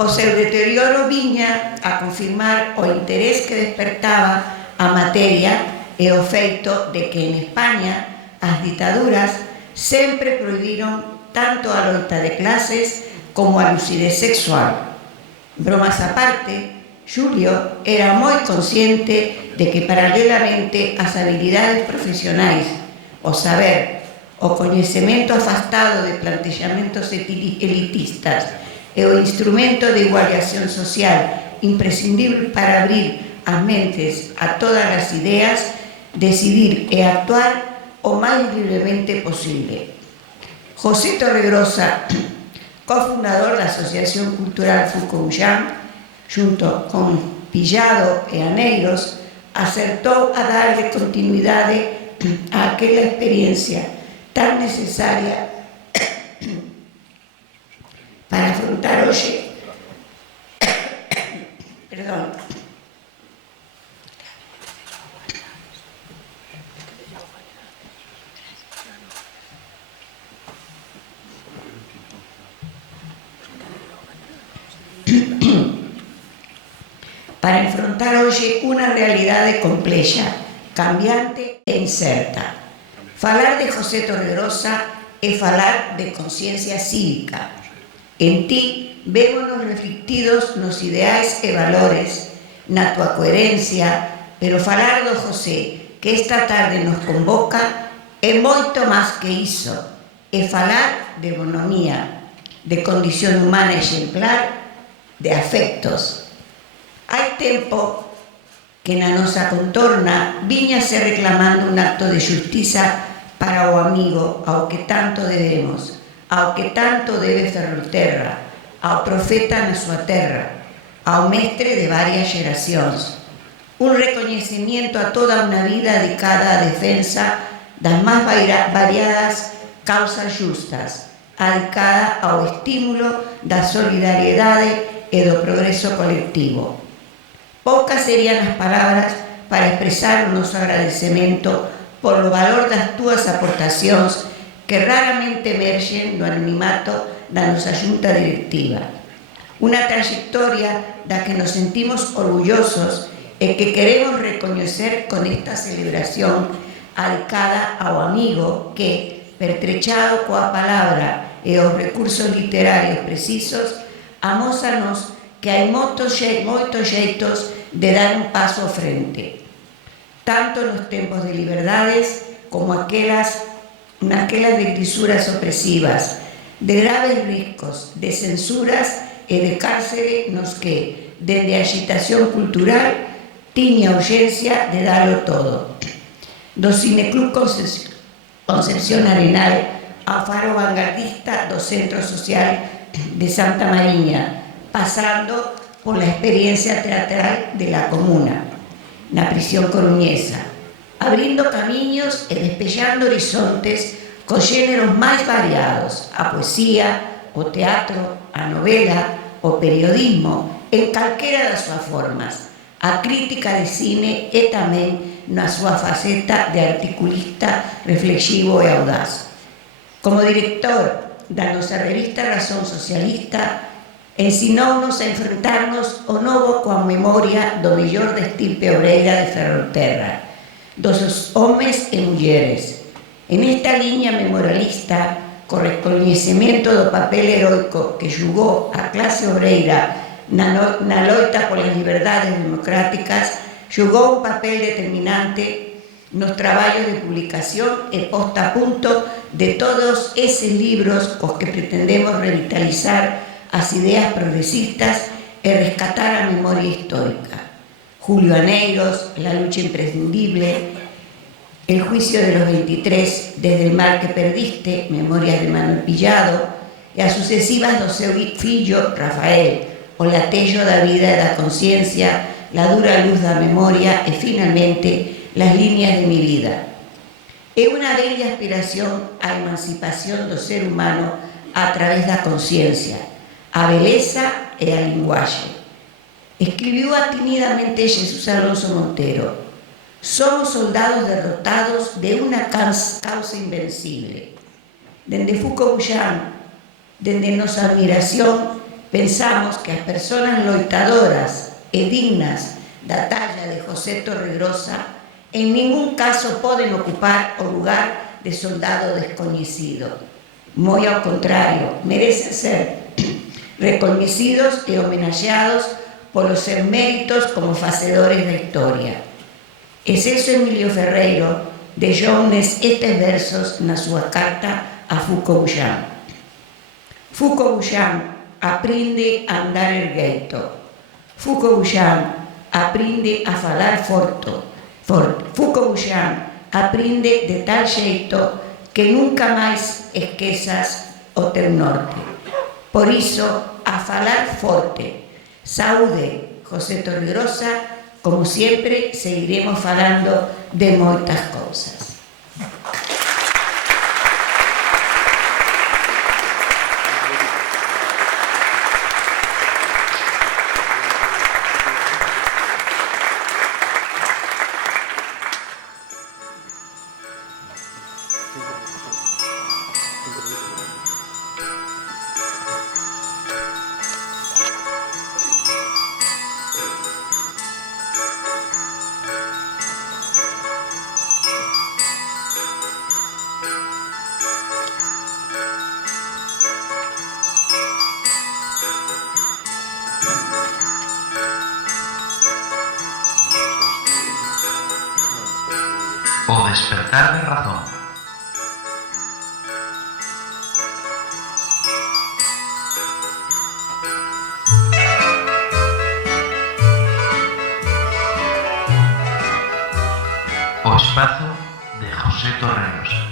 O seu deterioro viña a confirmar o interés que despertaba a materia e o feito de que en España as ditaduras sempre prohibiron tanto a loita de clases como a lucidez sexual. Bromas aparte, Xulio era moi consciente de que paralelamente ás habilidades profesionais, o saber, o coñecemento afastado de plantexamentos elitistas e o instrumento de igualación social imprescindible para abrir as mentes a todas as ideas, decidir e actuar o máis libremente posible. José Torregrosa, cofundador da Asociación Cultural Foucault-Bullán, xunto con Pillado e Aneiros, acertou a darle continuidade a aquela experiencia tan necesaria para afrontar hoxe para enfrontar hoxe unha realidade complexa, cambiante e incerta. Falar de José Torregrosa é falar de conciencia cívica. En ti vémonos reflectidos nos ideais e valores, na tua coherencia, pero falar do José que esta tarde nos convoca é moito máis que iso, é falar de bonomía, de condición humana exemplar, de afectos. Hai tempo que na nosa contorna viñase reclamando un acto de xustiza para o amigo ao que tanto debemos, ao que tanto debe Ferrolterra, ao profeta na súa terra, ao mestre de varias xeracións. Un recoñecimiento a toda unha vida dedicada á defensa das máis variadas causas justas, dedicada ao estímulo da solidariedade e do progreso colectivo. Poucas serían as palabras para expresar o noso agradecemento polo valor das túas aportacións que raramente emerxen no anonimato da nosa xunta directiva. Unha trayectoria da que nos sentimos orgullosos e que queremos recoñecer con esta celebración dedicada ao amigo que, pertrechado coa palabra e os recursos literarios precisos, amósanos que hai moitos xeitos de dar un paso ao frente, tanto nos tempos de liberdades como naquelas de grisuras opresivas, de graves riscos, de censuras e de cárcere nos que, dende a agitación cultural, tiña urxencia de darlo todo. Do Cineclub Concepción Arenal ao faro vanguardista do Centro Social de Santa Mariña, pasando por la experiencia teatral de la comuna, na prisión coruñesa, abrindo camiños e despexando horizontes cos xéneros máis variados, a poesía, o teatro, a novela, o periodismo, en calquera das súas formas, a crítica de cine e tamén na súa faceta de articulista reflexivo e audaz. Como director da nosa revista Razón Socialista, ensinounos a enfrentarnos ao novo coa memoria do mellor da estirpe obreira de Ferrolterra, dos homes e mulleres. En esta liña memorialista, co recoñecemento do papel heroico que xugou a clase obreira na loita polas liberdades democráticas, xugou un papel determinante nos traballos de publicación e posta a punto de todos eses libros cos que pretendemos revitalizar as ideas progresistas e rescatar a memoria histórica. Julio Aneiros, La lucha imprescindible, El juicio de los 23, Desde el mal que perdiste, Memorias de Manuel Pillado, e as sucesivas do seu fillo Rafael, O latello da vida e da conciencia, La dura luz da memoria e, finalmente, Las líneas de mi vida. É unha bella aspiración á emancipación do ser humano a través da conciencia, a beleza e a linguaxe. Escribiu atinidamente Jesús Alonso Montero: somos soldados derrotados de unha causa invencible. Dende Foucault-Bullán, dende nosa admiración, pensamos que as persoas loitadoras e dignas da talla de José Torregrosa en ningún caso poden ocupar o lugar de soldado descoñecido. Moi ao contrario, merecen ser recoñecidos e homenaxeados polos seus méritos como facedores da historia. E Celso Emilio Ferreiro deixounos estes versos na súa carta a Foucault Buchan. Foucault Buchan aprende a andar ergueito. Foucault Buchan aprende a falar forte. Foucault Buchan aprende de tal xeito que nunca máis esquezas o teu norte. Por iso, a falar forte. Saúde, José Torregrosa. Como sempre, seguiremos falando de moitas cousas. O despertar de razón. O espazo de José Torregrosa.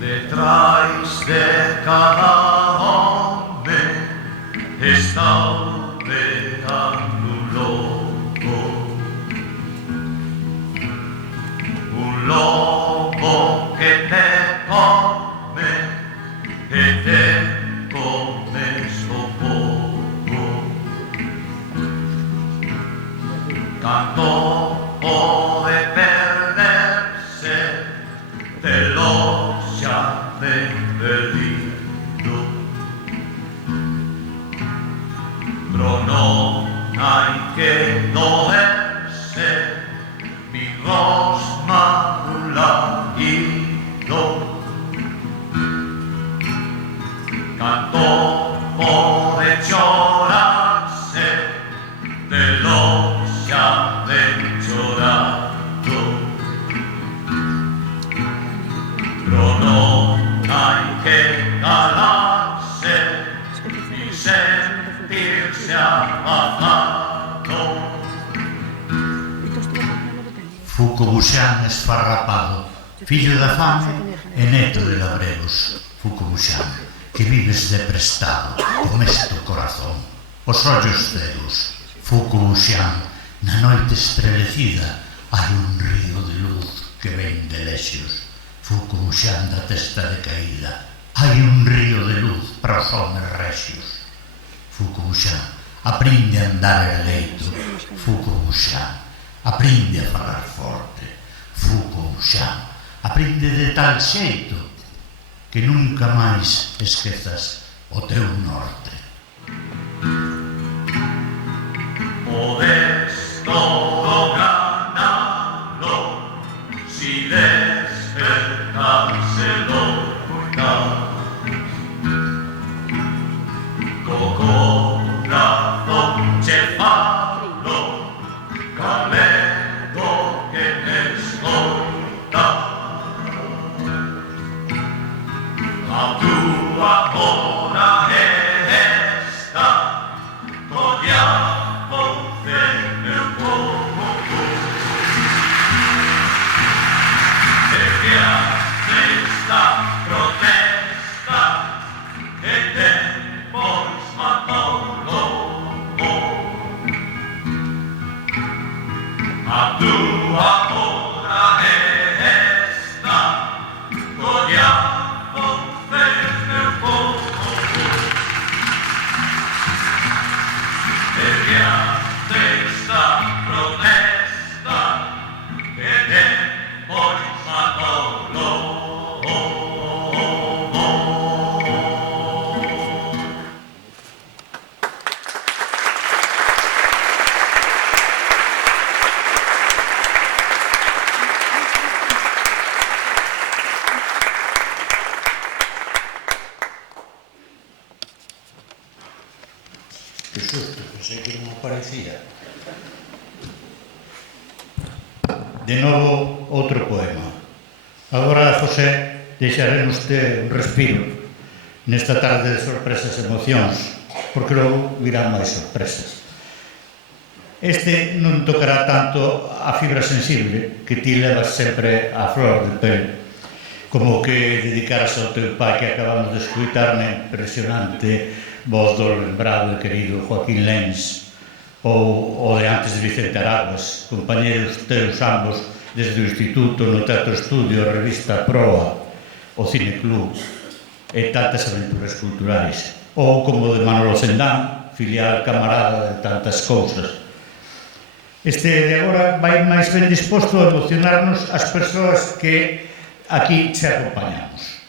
Detrás de cada hombre está operando un lobo que te come, que te comes poco. Tanto puede perderse de los ya perdido, pero no hay que dolerse, mi rosma laído. Tanto puede llorarse de los ya llorado, pero no hay que calarse ni sentirse abafado. Foucault Buchan esfarrapado, fillo da fame e neto de labregos. Foucault Buchan, que vives de prestado, con este corazón, os ollos cegos. Foucault Buchan, na noite estrelecida, hai un río de luz que ven de lexos. Foucault Buchan da testa decaída, hai un río de luz para os homes rexios. Foucault Buchan aprende a andar ergueito. Foucault Buchan aprende a falar forte. Foucault Buchan aprende de tal xeito que nunca máis esquezas o teu norte. Podes todo ganarlo si despertas. Que susto, pensei que non aparecía. De novo, outro poema. Agora, José, deixaremos un respiro nesta tarde de sorpresas e emocións, porque logo virán máis sorpresas. Este non tocará tanto a fibra sensible que ti levas sempre a flor de pel, como que dedicaras ao teu pai que acabamos de escutar na impresionante voz do lembrado e querido Joaquín Lens, ou o de antes de Vicente Araguas, compañeros teus ambos desde o Instituto, no Teatro Estudio, a revista Proa, o Cineclub e tantas aventuras culturais, ou como de Manolo Cendán, filial camarada de tantas cousas. Este de agora vai máis ben disposto a emocionarnos as persoas que aquí se acompañamos.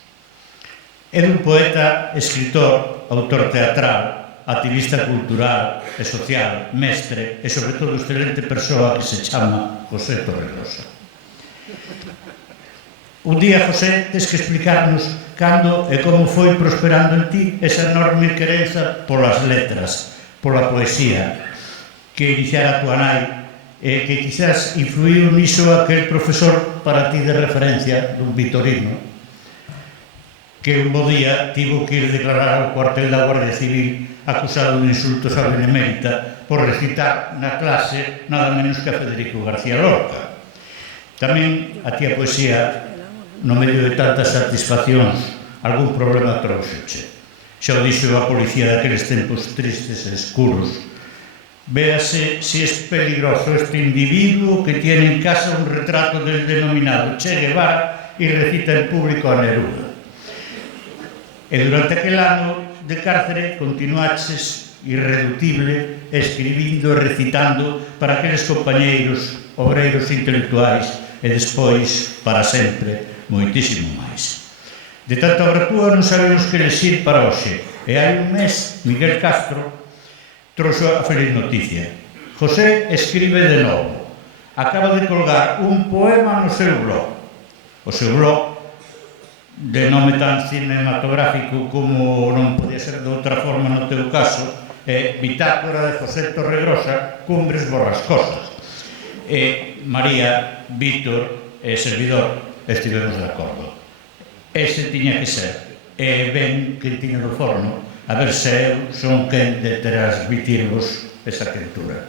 É dun poeta, escritor, autor teatral, activista cultural e social, mestre e, sobre todo, excelente persoa que se chama José Torregrosa. Un día, José, tes que explicarnos cando e como foi prosperando en ti esa enorme querenza polas letras, pola poesía, que iniciara a tua nai e que quizás influiu niso aquel profesor para ti de referencia dun Vitorino, que un bo día tivo que ir declarar ao cuartel da Guardia Civil acusado de insultos a benemérita por recitar na clase nada menos que a Federico García Lorca. Tamén a ti a poesía, no medio de tantas satisfaccións, algún problema trouxoche. Xa o dixo a policía daqueles tempos tristes e escuros. Véase si es peligroso este individuo que tiene en casa un retrato del denominado Che Guevara y recita en público a Neruda. E durante aquel ano de cárcere continuaches irreductible escribindo e recitando para aqueles compañeiros obreiros intelectuais e despois, para sempre, moitísimo máis. De tanta obra túa non sabemos que elexir para hoxe, e hai un mes Miguel Castro trouxo a feliz noticia. José escribe de novo. Acaba de colgar un poema no seu blog. O seu blog, de nome tan cinematográfico como non podía ser de outra forma no teu caso, é Bitácora de José Torregrosa, Cumbres Borrascosas. E María, Vítor e servidor estivemos de acordo. Ese tiña que ser. E ben que tiña do forno, a ver se eu son quen de transmitirvos esa quentura.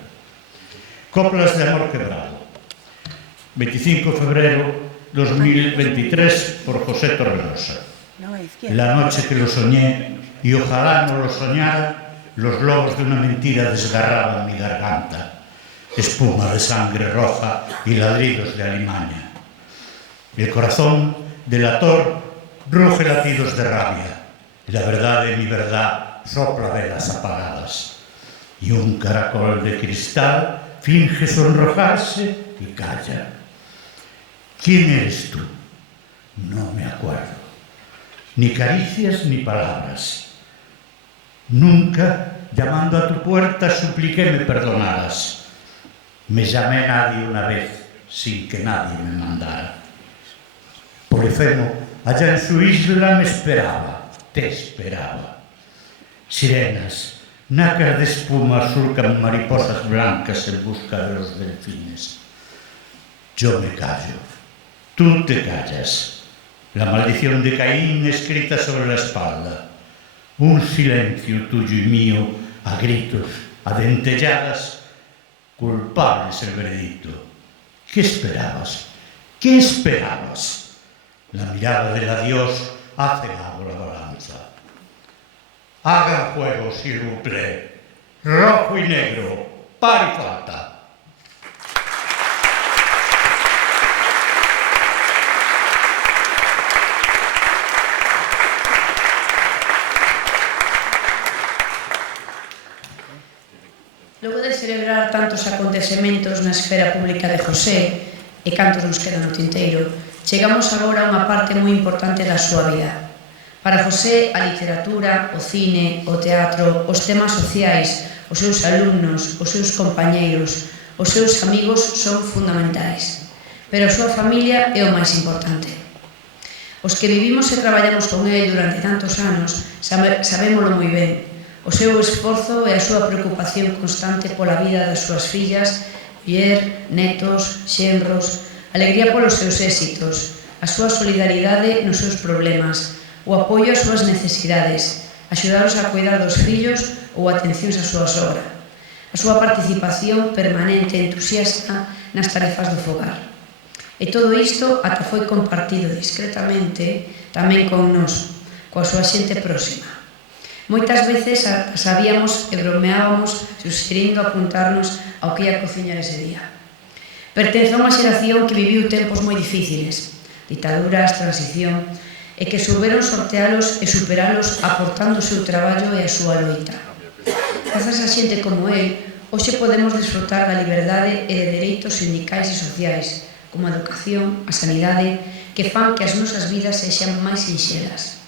Coplas de amor quebrado. 25 de febrero 2023 por José Torregrosa. La noche que lo soñé y ojalá no lo soñara, los lobos de una mentira desgarraban mi garganta, espuma de sangre roja y ladridos de alimaña. El corazón delator ruge latidos de rabia, y la verdad de mi verdad sopla velas apagadas, y un caracol de cristal finge sonrojarse y calla. ¿Quién eres tú? No me acuerdo. Ni caricias ni palabras. Nunca, llamando a tu puerta, supliqué me perdonaras. Me llamé nadie una vez, sin que nadie me mandara. Polifemo, allá en su isla me esperaba, te esperaba. Sirenas, nácar de espuma surcan mariposas blancas en busca de los delfines. Yo me callo. Tú te callas, la maldición de Caín escrita sobre la espalda, un silencio tuyo y mío a gritos, a dentelladas, culpable es el veredicto. ¿Qué esperabas? ¿Qué esperabas? La mirada del adiós ha cegado la balanza. Hagan juego, s'il vous plaît. Rojo y negro, par y falta. Logo de celebrar tantos acontecementos na esfera pública de José, e cantos nos quedan no tinteiro, chegamos agora a unha parte moi importante da súa vida. Para José, a literatura, o cine, o teatro, os temas sociais, os seus alumnos, os seus compañeiros, os seus amigos son fundamentais. Pero a súa familia é o máis importante. Os que vivimos e traballamos con el durante tantos anos sabémolo moi ben. O seu esforzo e a súa preocupación constante pola vida das súas fillas, muller, netos, xenros, alegría polos seus éxitos, a súa solidaridade nos seus problemas, o apoio ás súas necesidades, axudaros a cuidar dos fillos ou atencións á súa sogra, a súa participación permanente e entusiasta nas tarefas do fogar. E todo isto ata foi compartido discretamente tamén con nós, coa súa xente próxima. Moitas veces sabíamos e bromeábamos suxerindo apuntarnos ao que ia cociñar ese día. Pertenzo a unha xeración que viviu tempos moi difíciles, ditaduras, transición, e que souberon sortealos e superalos aportando o seu traballo e a súa loita. Grazas a xente como el, hoxe podemos desfrutar da liberdade e de dereitos sindicais e sociais, como a educación, a sanidade, que fan que as nosas vidas sexan máis sinxelas.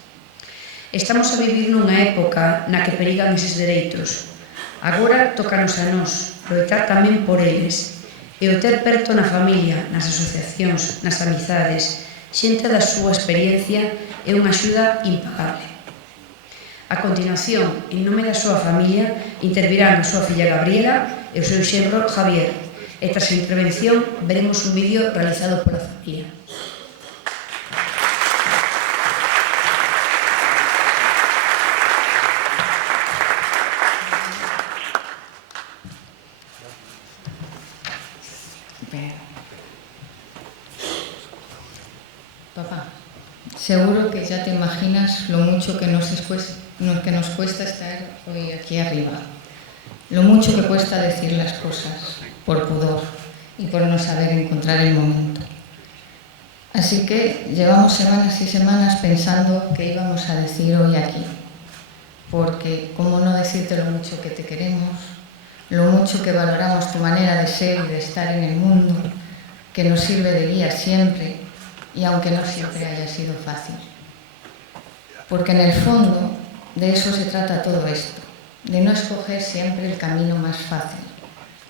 Estamos a vivir nunha época na que perigan eses dereitos. Agora tócanos a nós, loitar tamén por eles, e o ter perto na familia, nas asociacións, nas amizades, xente da súa experiencia é unha axuda impagable. A continuación, en nome da súa familia, intervirán a súa filla Gabriela e o seu xenro Javier, e tras a intervención veremos un vídeo realizado pola familia. Papá, seguro que ya te imaginas lo mucho que nos cuesta estar hoy aquí arriba, lo mucho que cuesta decir las cosas, por pudor y por no saber encontrar el momento. Así que llevamos semanas y semanas pensando qué íbamos a decir hoy aquí, porque cómo no decirte lo mucho que te queremos, lo mucho que valoramos tu manera de ser y de estar en el mundo, que nos sirve de guía siempre, y aunque no siempre haya sido fácil. Porque en el fondo de eso se trata todo esto, de no escoger siempre el camino más fácil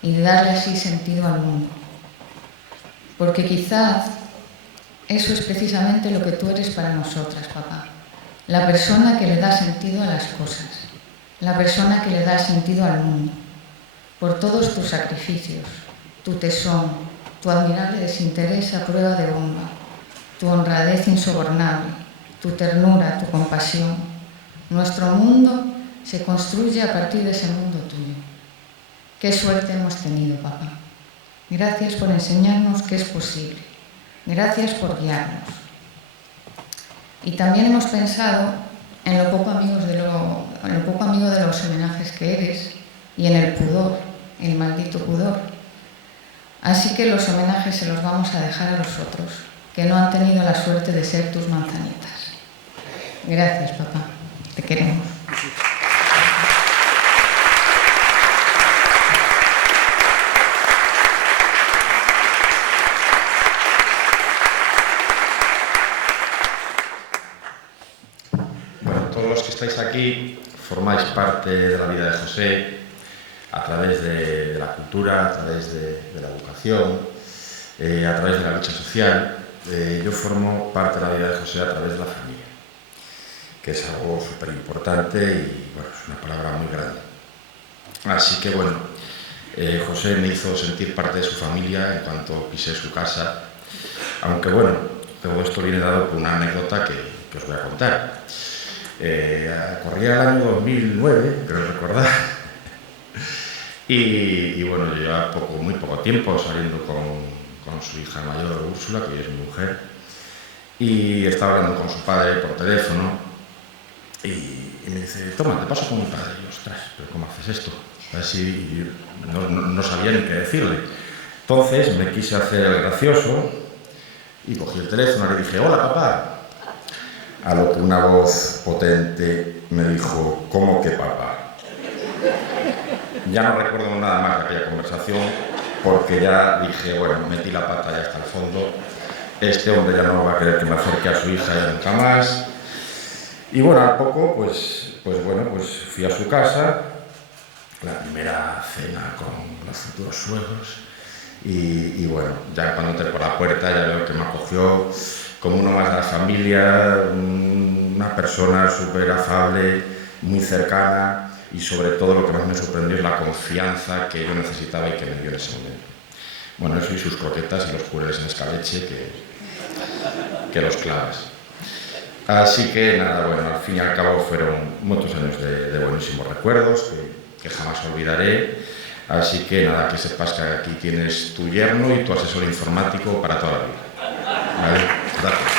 y de darle así sentido al mundo. Porque quizás eso es precisamente lo que tú eres para nosotras, papá. La persona que le da sentido a las cosas, la persona que le da sentido al mundo, por todos tus sacrificios, tu tesón, tu admirable desinterés a prueba de bomba, tu honradez insobornable, tu ternura, tu compasión. Nuestro mundo se construye a partir de ese mundo tuyo. Qué suerte hemos tenido, papá. Gracias por enseñarnos que es posible. Gracias por guiarnos. Y también hemos pensado en lo poco amigo de los homenajes que eres y en el pudor, el maldito pudor. Así que los homenajes se los vamos a dejar a los otros, que no han tenido la suerte de ser tus manzanitas. Gracias, papá. Te queremos. Bueno, todos los que estáis aquí formáis parte de la vida de José a través de la cultura, a través de la educación, a través de la lucha social. Yo formo parte de la vida de José a través de la familia, que es algo súper importante y bueno, es una palabra muy grande. Así que bueno, José me hizo sentir parte de su familia en cuanto pisé su casa, aunque bueno, todo esto viene dado por una anécdota que os voy a contar. Corría el año 2009, creo recordar, y bueno, yo llevaba muy poco tiempo saliendo con su hija mayor, Úrsula, que hoy es mi mujer, y estaba hablando con su padre por teléfono, y me dice, toma, te paso con mi padre. Y yo, ostras, ¿pero cómo haces esto? Así no sabía ni qué decirle. Entonces me quise hacer el gracioso y cogí el teléfono y le dije, hola papá. A lo que una voz potente me dijo, ¿cómo que papá? Ya no recuerdo nada más de aquella conversación porque ya dije, bueno, metí la pata ya hasta el fondo. Este hombre ya no va a querer que me acerque a su hija ya nunca más. Y bueno, al poco, pues fui a su casa, la primera cena con los futuros suegros. Y bueno, ya cuando entré por la puerta ya veo que me acogió como uno más de la familia, una persona súper afable, muy cercana y sobre todo lo que más me sorprendió es la confianza que yo necesitaba y que me dio en ese momento. Bueno, eso y sus croquetas y los pureles en escabeche que los clavas. Así que nada, bueno, al fin y al cabo fueron muchos años de buenísimos recuerdos que jamás olvidaré. Así que nada, que sepas que aquí tienes tu yerno y tu asesor informático para toda la vida. ¿Vale? Gracias.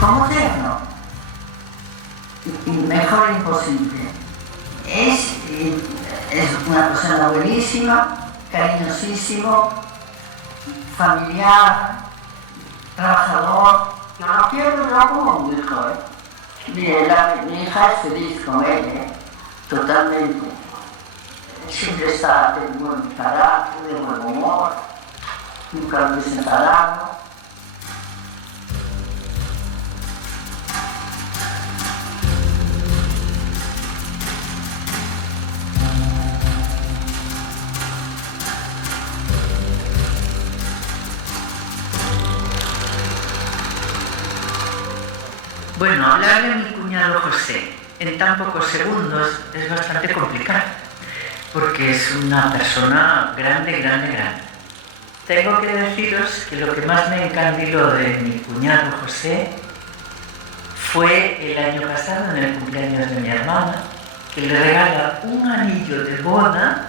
Como yerno, mejor imposible. Es una persona buenísima, cariñosísimo, familiar, trabajador. Yo lo quiero yo como un hijo. Mi hija es feliz con él, totalmente. Siempre está de buen carácter, de buen humor, nunca lo he desenfadado. Bueno, hablar de mi cuñado José en tan pocos segundos es bastante complicado, porque es una persona grande. Tengo que deciros que lo que más me encandiló de mi cuñado José fue el año pasado, en el cumpleaños de mi hermana, que le regala un anillo de boda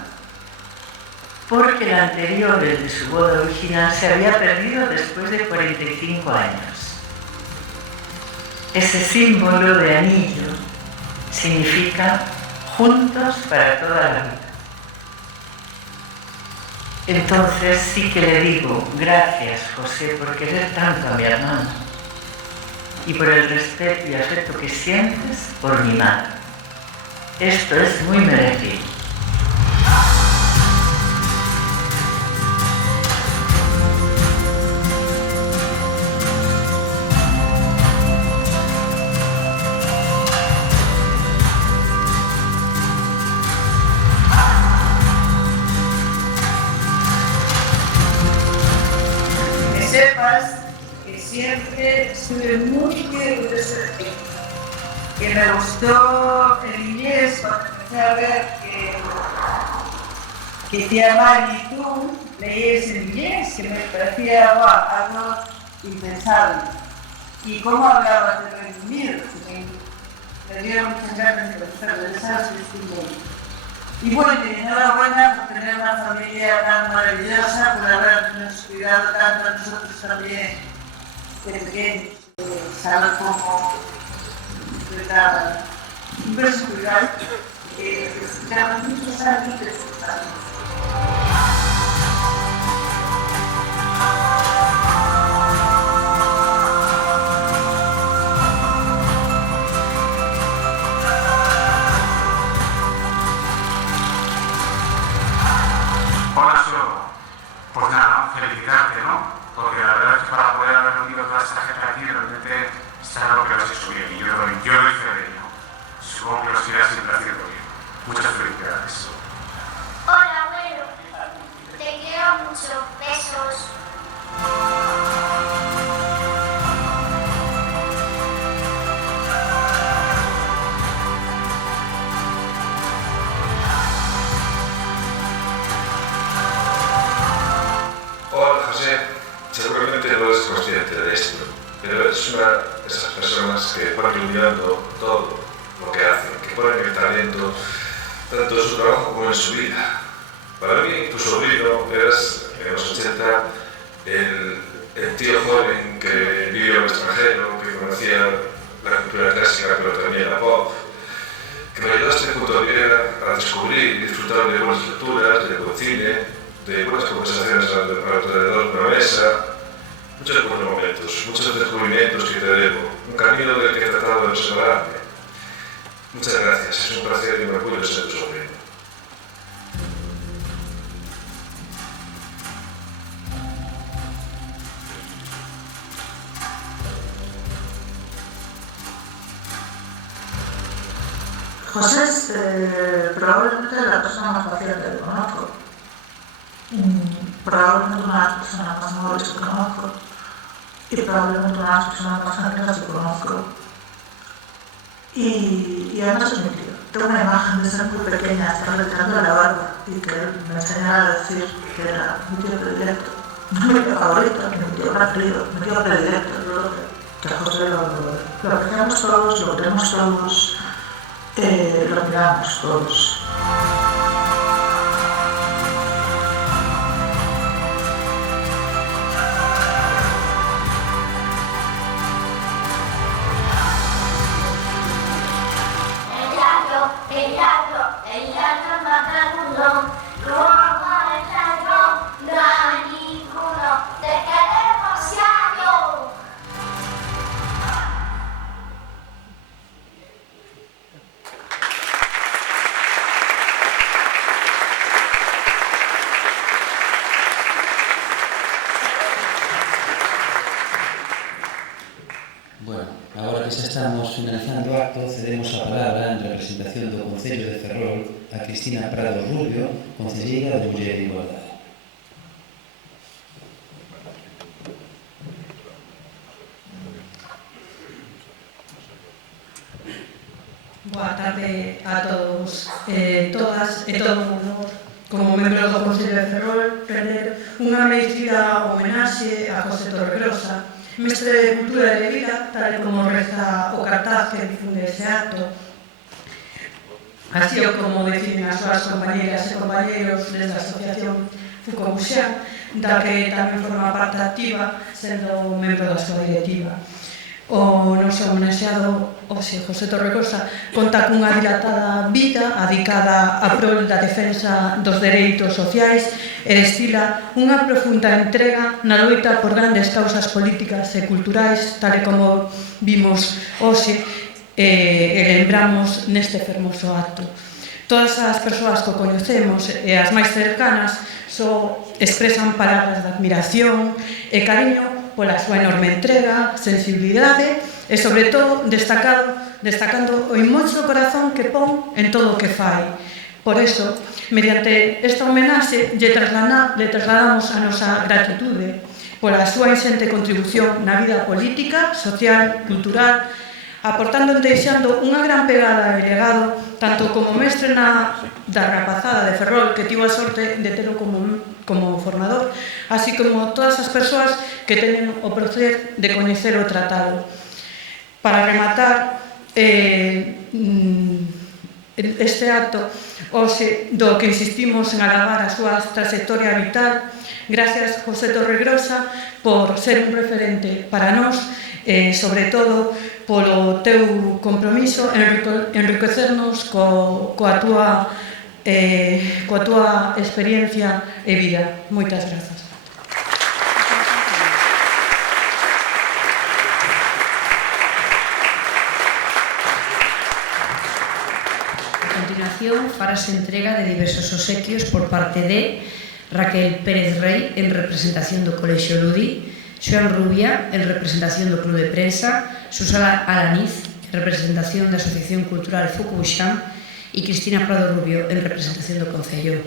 porque el anterior, el de su boda original, se había perdido después de 45 años. Ese símbolo de anillo significa juntos para toda la vida. Entonces sí que le digo, gracias José por querer tanto a mi hermano y por el respeto y afecto que sientes por mi madre. Esto es muy merecido. Sepas que siempre estuve muy orgullosa de ti, que me gustó el inglés cuando empecé a ver que tía Mari y tú leías el inglés, que me parecía algo impensable. Y cómo hablabas de Reino Unido, me dieron muchas ganas de conocer de esas y bueno, enhorabuena por tener una familia tan maravillosa, por habernos cuidado tanto a nosotros también de pequeños. saber como dar un beso cuidado que escuchamos muchos años de Hola, Solo. Pues nada, felicitarte, ¿no? Porque la verdad es que para poder haber reunido toda esta gente aquí, realmente es algo que lo has hecho bien y yo doy fe de ello. Supongo que lo seguirás siempre haciendo bien. Muchas felicidades. Hola, abuelo. Te quiero mucho. Besos. Hola, José. Seguramente no eres consciente de esto, pero es una de esas personas que van iluminando todo lo que hacen, que ponen el talento tanto en su trabajo como en su vida. Para mí, tu sobrino eras en los 80 el tío joven que vivió en el extranjero, que conocía la cultura clásica pero también la pop, que me ayudaste junto a Miguel a descubrir y disfrutar de buenas lecturas, de buen cine, de buenas conversaciones alrededor de una mesa, muchos buenos momentos, muchos descubrimientos que te debo, un camino del que he tratado de separarme. Muchas gracias, es un placer y un orgullo ser tu sobrino. José es probablemente la persona más paciente que conozco. Probablemente una de las personas más amables que conozco. Y probablemente una de las personas más generosas que conozco. Y además es mi tío. Tengo una imagen de ser muy pequeña, estar retirando la barba y que él me enseñara a decir que era mi tío predilecto. No mi tío favorito, ni mi tío preferido, mi tío predilecto. Yo creo que a José lo apreciamos todos, lo queremos todos. Lo miramos todos. El ladro más vagabundo, roba el ladrón, no hay ninguno, te queremos diario. Bueno, agora que xa estamos finalizando o acto, cedemos a palabra en representación do Concello de Ferrol a Cristina Prado Rubio, concelleira de Muller e Igualdade. Boa tarde a todos e todas e todo o mundo. Como membro do Concello de Ferrol, render unha merecida homenaxe a José Torregrosa, mestre de Cultura e de Vida, tal como reza o cartaz que difunde ese acto. Así como definen as súas compañeras e compañeros desde a Asociación Fucobuxán, da que tamén forma parte activa, sendo membro da súa directiva. O noso homenaxeado, José Torregrosa, conta cunha dilatada vida adicada a prol da defensa dos dereitos sociais e destila unha profunda entrega na loita por grandes causas políticas e culturais, tal como vimos hoxe e lembramos neste fermoso acto. Todas as persoas que o coñecemos e as máis cercanas só expresan palabras de admiración e cariño pola súa enorme entrega, sensibilidade e, sobre todo, destacando o inmocho corazón que pon en todo o que fai. Por eso, mediante esta homenaxe, lle trasladamos a nosa gratitude pola súa insente contribución na vida política, social, cultural, aportando e deixando unha gran pegada e legado, tanto como mestre da rapazada de Ferrol, que tivo a sorte de telo como formador, así como todas as persoas que teñen o placer de coñecer o tratado. Para rematar este acto, do que insistimos en alabar a súa trayectoria vital, gracias, José Torregrosa, por ser un referente para nós sobre todo polo teu compromiso enriquecernos coa túa experiencia e vida. Moitas grazas. A continuación, farase entrega de diversos obsequios por parte de Raquel Pérez Rey, en representación do Colexio Ludi, Xoan Rubia, en representación do Club de Prensa, Susana Alaniz, en representación da Asociación Cultural Fucubuxán, e Cristina Prado Rubio, en representación do Concello.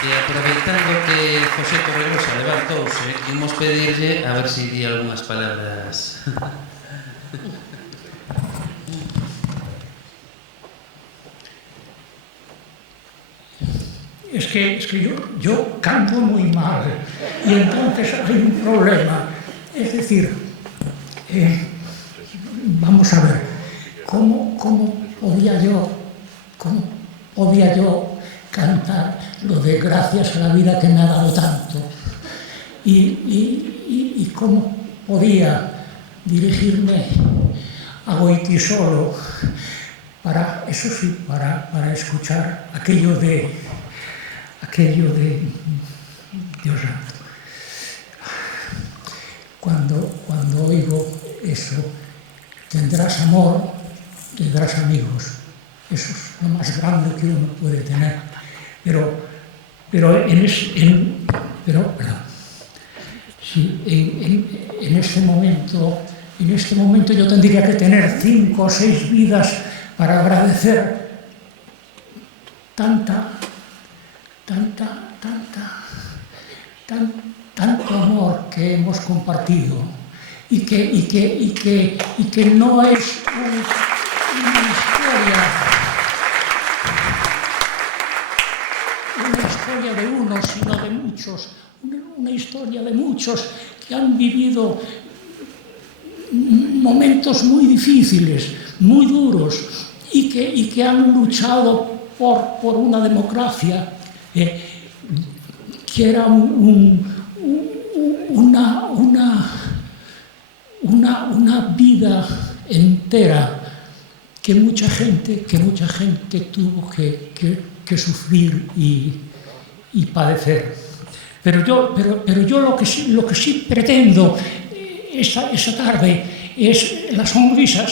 E aproveitando que José Torregrosa levantouse, imos pedirlle a ver se di algunhas palabras. Es que yo canto muy mal y entonces hay un problema. Es decir, vamos a ver, ¿cómo podía yo cantar lo de gracias a la vida que me ha dado tanto? Y cómo podía dirigirme a Goitisolo para, eso sí, para escuchar aquello de Dios santo. Cuando oigo eso, tendrás amor, tendrás amigos. Eso es lo más grande que uno puede tener. Pero en este momento yo tendría que tener 5 o 6 vidas para agradecer tanto amor que hemos compartido y que no es una historia de uno, sino de muchos, una historia de muchos que han vivido momentos muy difíciles, muy duros, y que han luchado por una democracia que era un una vida entera que mucha gente tuvo que sufrir y padecer. Pero yo lo que sí pretendo esa tarde es la sonrisa.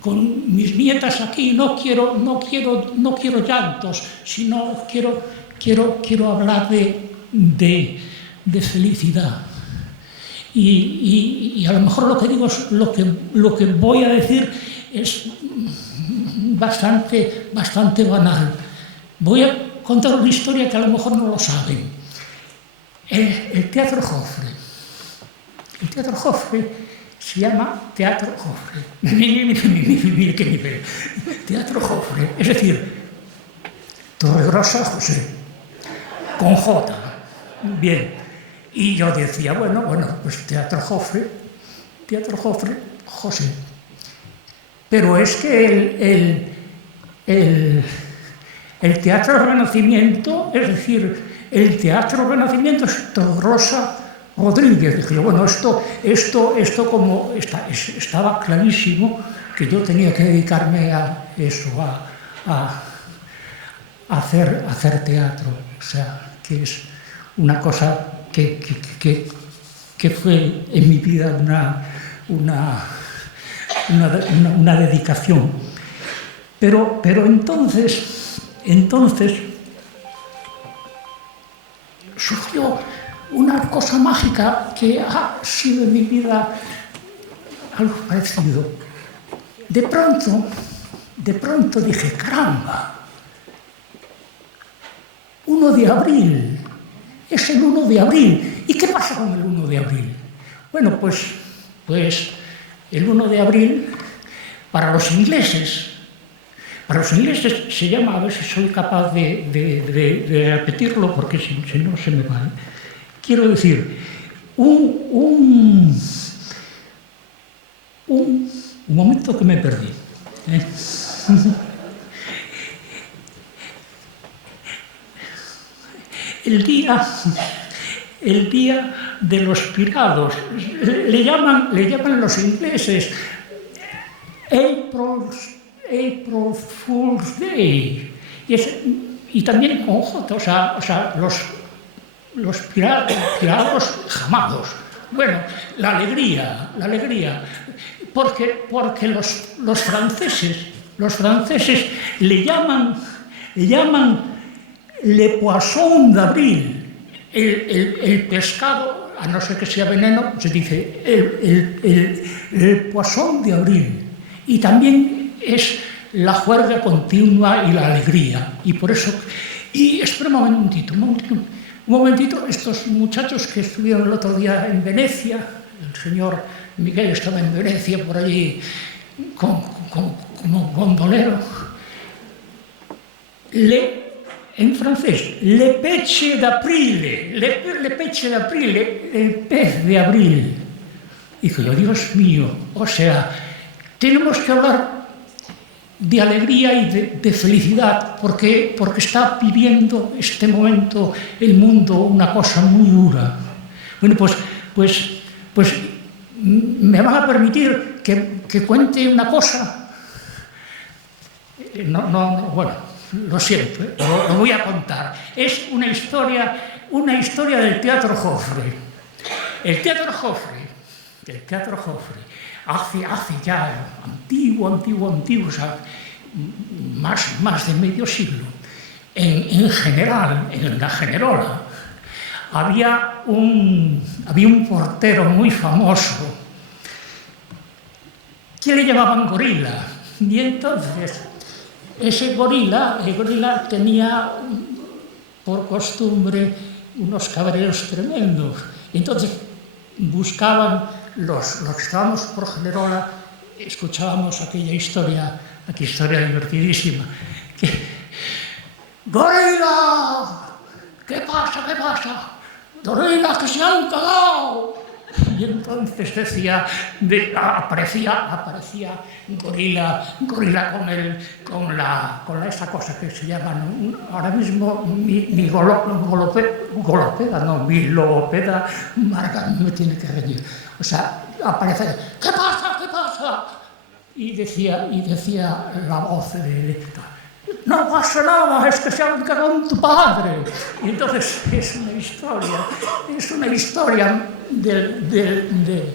Con mis nietas aquí no quiero llantos, sino quiero hablar de felicidad. Y a lo mejor lo que digo es lo que voy a decir es bastante banal. Voy a contar una historia que a lo mejor no lo saben. El Teatro Joffre. El Teatro Joffre se llama Teatro Joffre. Mire qué nivel. Teatro Joffre. Es decir, Torregrosa José. Con J. Bien. Y yo decía, bueno, pues Teatro Joffre, José. Pero es que el Teatro Renacimiento, es decir, el Teatro Renacimiento es Torregrosa Rodríguez. Dije yo, bueno, esto como estaba clarísimo que yo tenía que dedicarme a eso, a hacer teatro. O sea, que es una cosa que fue en mi vida una dedicación. Pero entonces surgió una cosa mágica que ha sido en mi vida algo parecido. De pronto dije, caramba, 1 de abril, es el 1 de abril. ¿Y qué pasa con el 1 de abril? Bueno, pues el 1 de abril, para los ingleses se llama, a ver si soy capaz de repetirlo, porque si no se me va. Quiero decir, un momento que me perdí. El día de los pirados, le llaman los ingleses April Fool's Day, y también con J, o sea los pirados jamados. Bueno, la alegría, porque los franceses le llaman le poisson d'avril, el pescado, a no ser que sea veneno, se dice el poisson de abril. Y también es la juerga continua y la alegría. Y por eso... Y espera un momentito, estos muchachos que estuvieron el otro día en Venecia, el señor Miguel estaba en Venecia por allí como gondolero, en francés, le peche d'aprile, el pez de abril. Y digo, Dios mío, o sea, tenemos que hablar de alegría y de felicidad, porque está viviendo este momento el mundo una cosa muy dura. Bueno, pues me van a permitir que cuente una cosa. Bueno, lo siento, lo voy a contar. Es una historia del Teatro Joffre. El Teatro Joffre, hace ya antiguo, o sea, más de medio siglo, en general, en la Generola, había un portero muy famoso que le llamaban Gorila. Y entonces ese gorila tenía por costumbre unos cabreros tremendos. Entonces buscaban los que estábamos por Generola, escuchábamos aquella historia divertidísima. ¡Gorila! ¿Qué pasa? ¡Gorila, que se han cagado! Y entonces decía, aparecía gorila con esta cosa que se llama ahora mismo mi golopeda, no, mi logopeda, Marga me tiene que reñir. O sea, aparece, ¿qué pasa? Y decía la voz de Electra, no pasa nada, es que se han cagado en tu padre. Y entonces es una historia del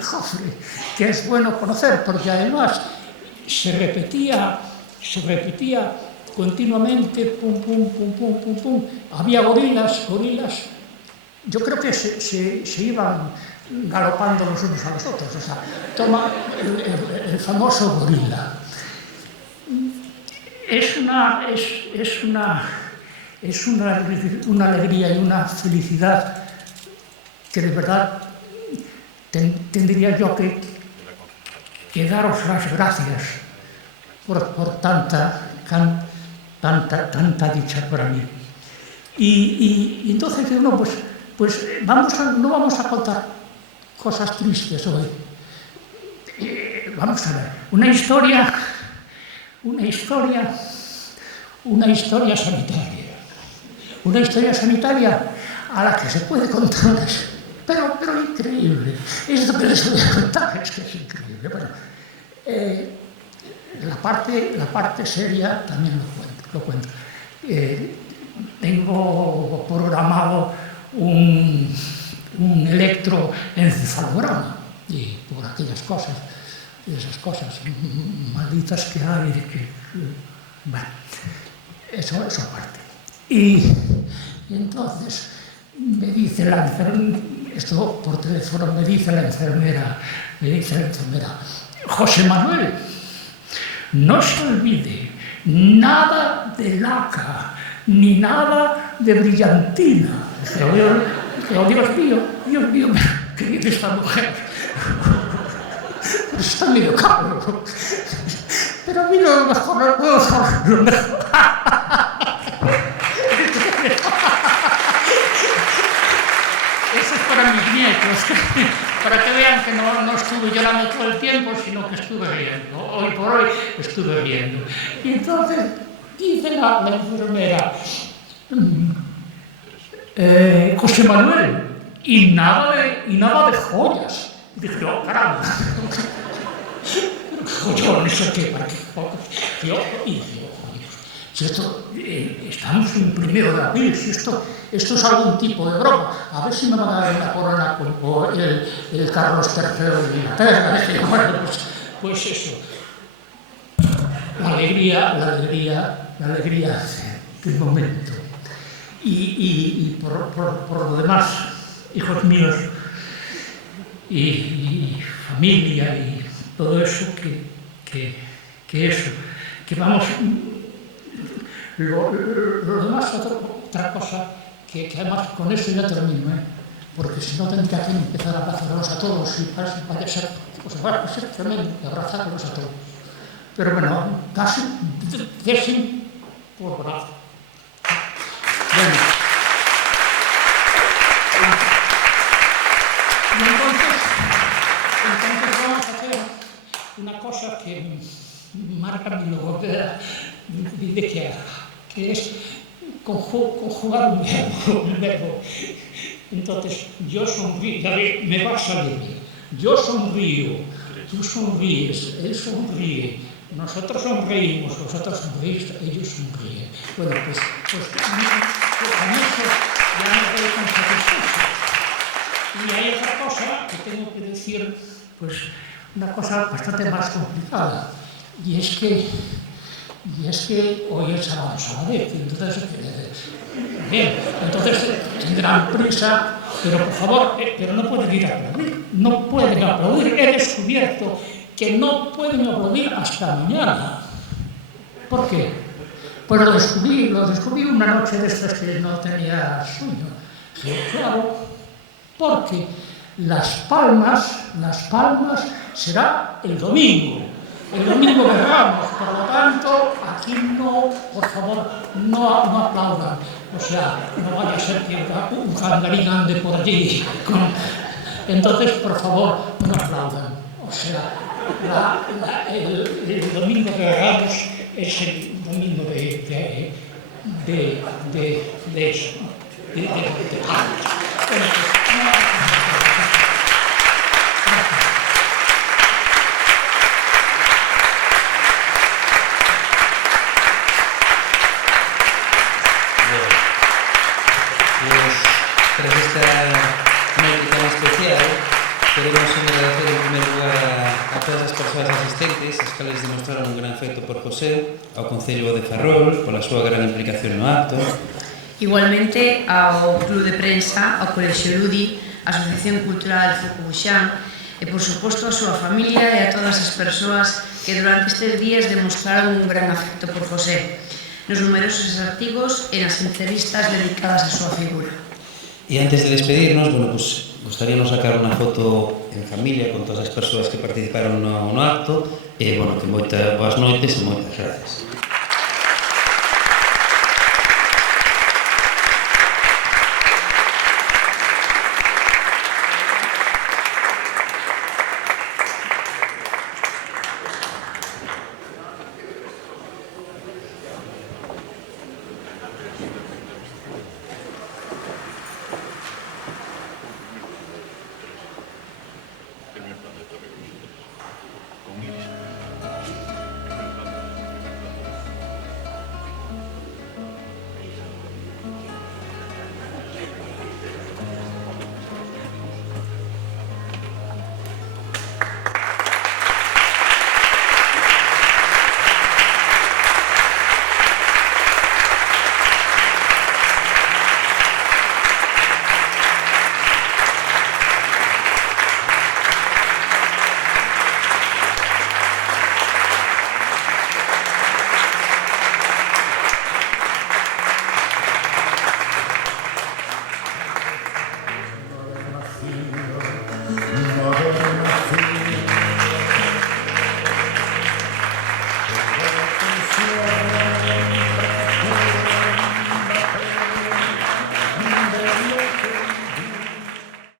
Joffre, que es bueno conocer, porque además se repetía continuamente, pum, pum, pum, pum, pum, pum. Había gorilas, yo creo que se iban galopando los unos a los otros, o sea, toma el famoso gorila. Es una alegría y una felicidad que de verdad tendría yo que daros las gracias por tanta dicha para mí. Y entonces uno, pues no vamos a contar cosas tristes hoy. Vamos a ver, una historia sanitaria. Una historia sanitaria a la que se puede contar, pero increíble. Esto que les voy a contar es que es increíble. Bueno, la parte seria también lo cuento. Tengo programado un electroencefalograma y por aquellas cosas, esas cosas malditas que hay, bueno, eso aparte. Y entonces me dice la enfermera, esto por teléfono, me dice la enfermera, José Manuel, no se olvide nada de laca, ni nada de brillantina. Dios mío, ¿qué dice esta mujer? Está medio cabro. Pero a mí lo mejor. Eso es para mis nietos, para que vean que no estuve llorando todo el tiempo, sino que estuve riendo. Hoy por hoy estuve riendo. Y entonces dice la enfermera, José Manuel, y nada de joyas. Y dije, oh, caramba. Yo no sé qué, para qué. Si esto, estamos en 1 de abril, si esto es algún tipo de broma, a ver si me van a dar una corona como el Carlos III de Inglaterra. Bueno, pues eso. La alegría del momento. Y por lo demás, hijos míos, y familia, y todo eso, que vamos. Lo demás, otra cosa, que además con eso ya termino, porque si no tendría que empezar a abrazarlos a todos y vaya a ser tremendo abrazarlos a todos. Pero bueno, casi desen por brazo. Bueno. Y entonces vamos a hacer una cosa que marca mi logopeda dice que es conjugar un verbo. Entonces, yo sonrío, me va a salir. Yo sonrío, tú sonríes, él sonríe, nosotros sonreímos, vosotros sonreís, ellos sonríen. Bueno, pues con eso ya me doy con satisfacción. Y hay otra cosa que tengo que decir, pues una cosa bastante más complicada, y es que hoy es sábado, entonces, bien, entonces tendrán prisa, pero por favor, pero no pueden ir a aplaudir, no pueden aplaudir. He descubierto que no pueden aplaudir hasta mañana. ¿Por qué? Pues lo descubrí una noche de estas que no tenía sueño. Claro, porque Las Palmas será el domingo. el domingo de Ramos, por lo tanto, aquí no, por favor, no aplaudan. O sea, no vaya a ser que un zangarín ande por allí. Entonces, por favor, no aplaudan. O sea, el domingo de Ramos es el domingo de eso, de tras esta noite tan especial, queremos agradecer en primer lugar a todas as persoas asistentes, as que les demostraron un gran feito por José, ao Concello de Ferrol, pola súa gran implicación no acto. Igualmente ao Club de Prensa, ao Colexio Ludi, a Asociación Cultural Foco Buxán e, por suposto, a súa familia e a todas as persoas que durante estes días demostraron un gran afecto por José, nos numerosos artigos e nas entrevistas dedicadas á súa figura. E antes de despedirnos, pues, gustaríamos sacar unha foto en familia con todas as persoas que participaron no acto e, que moitas boas noites e moitas gracias.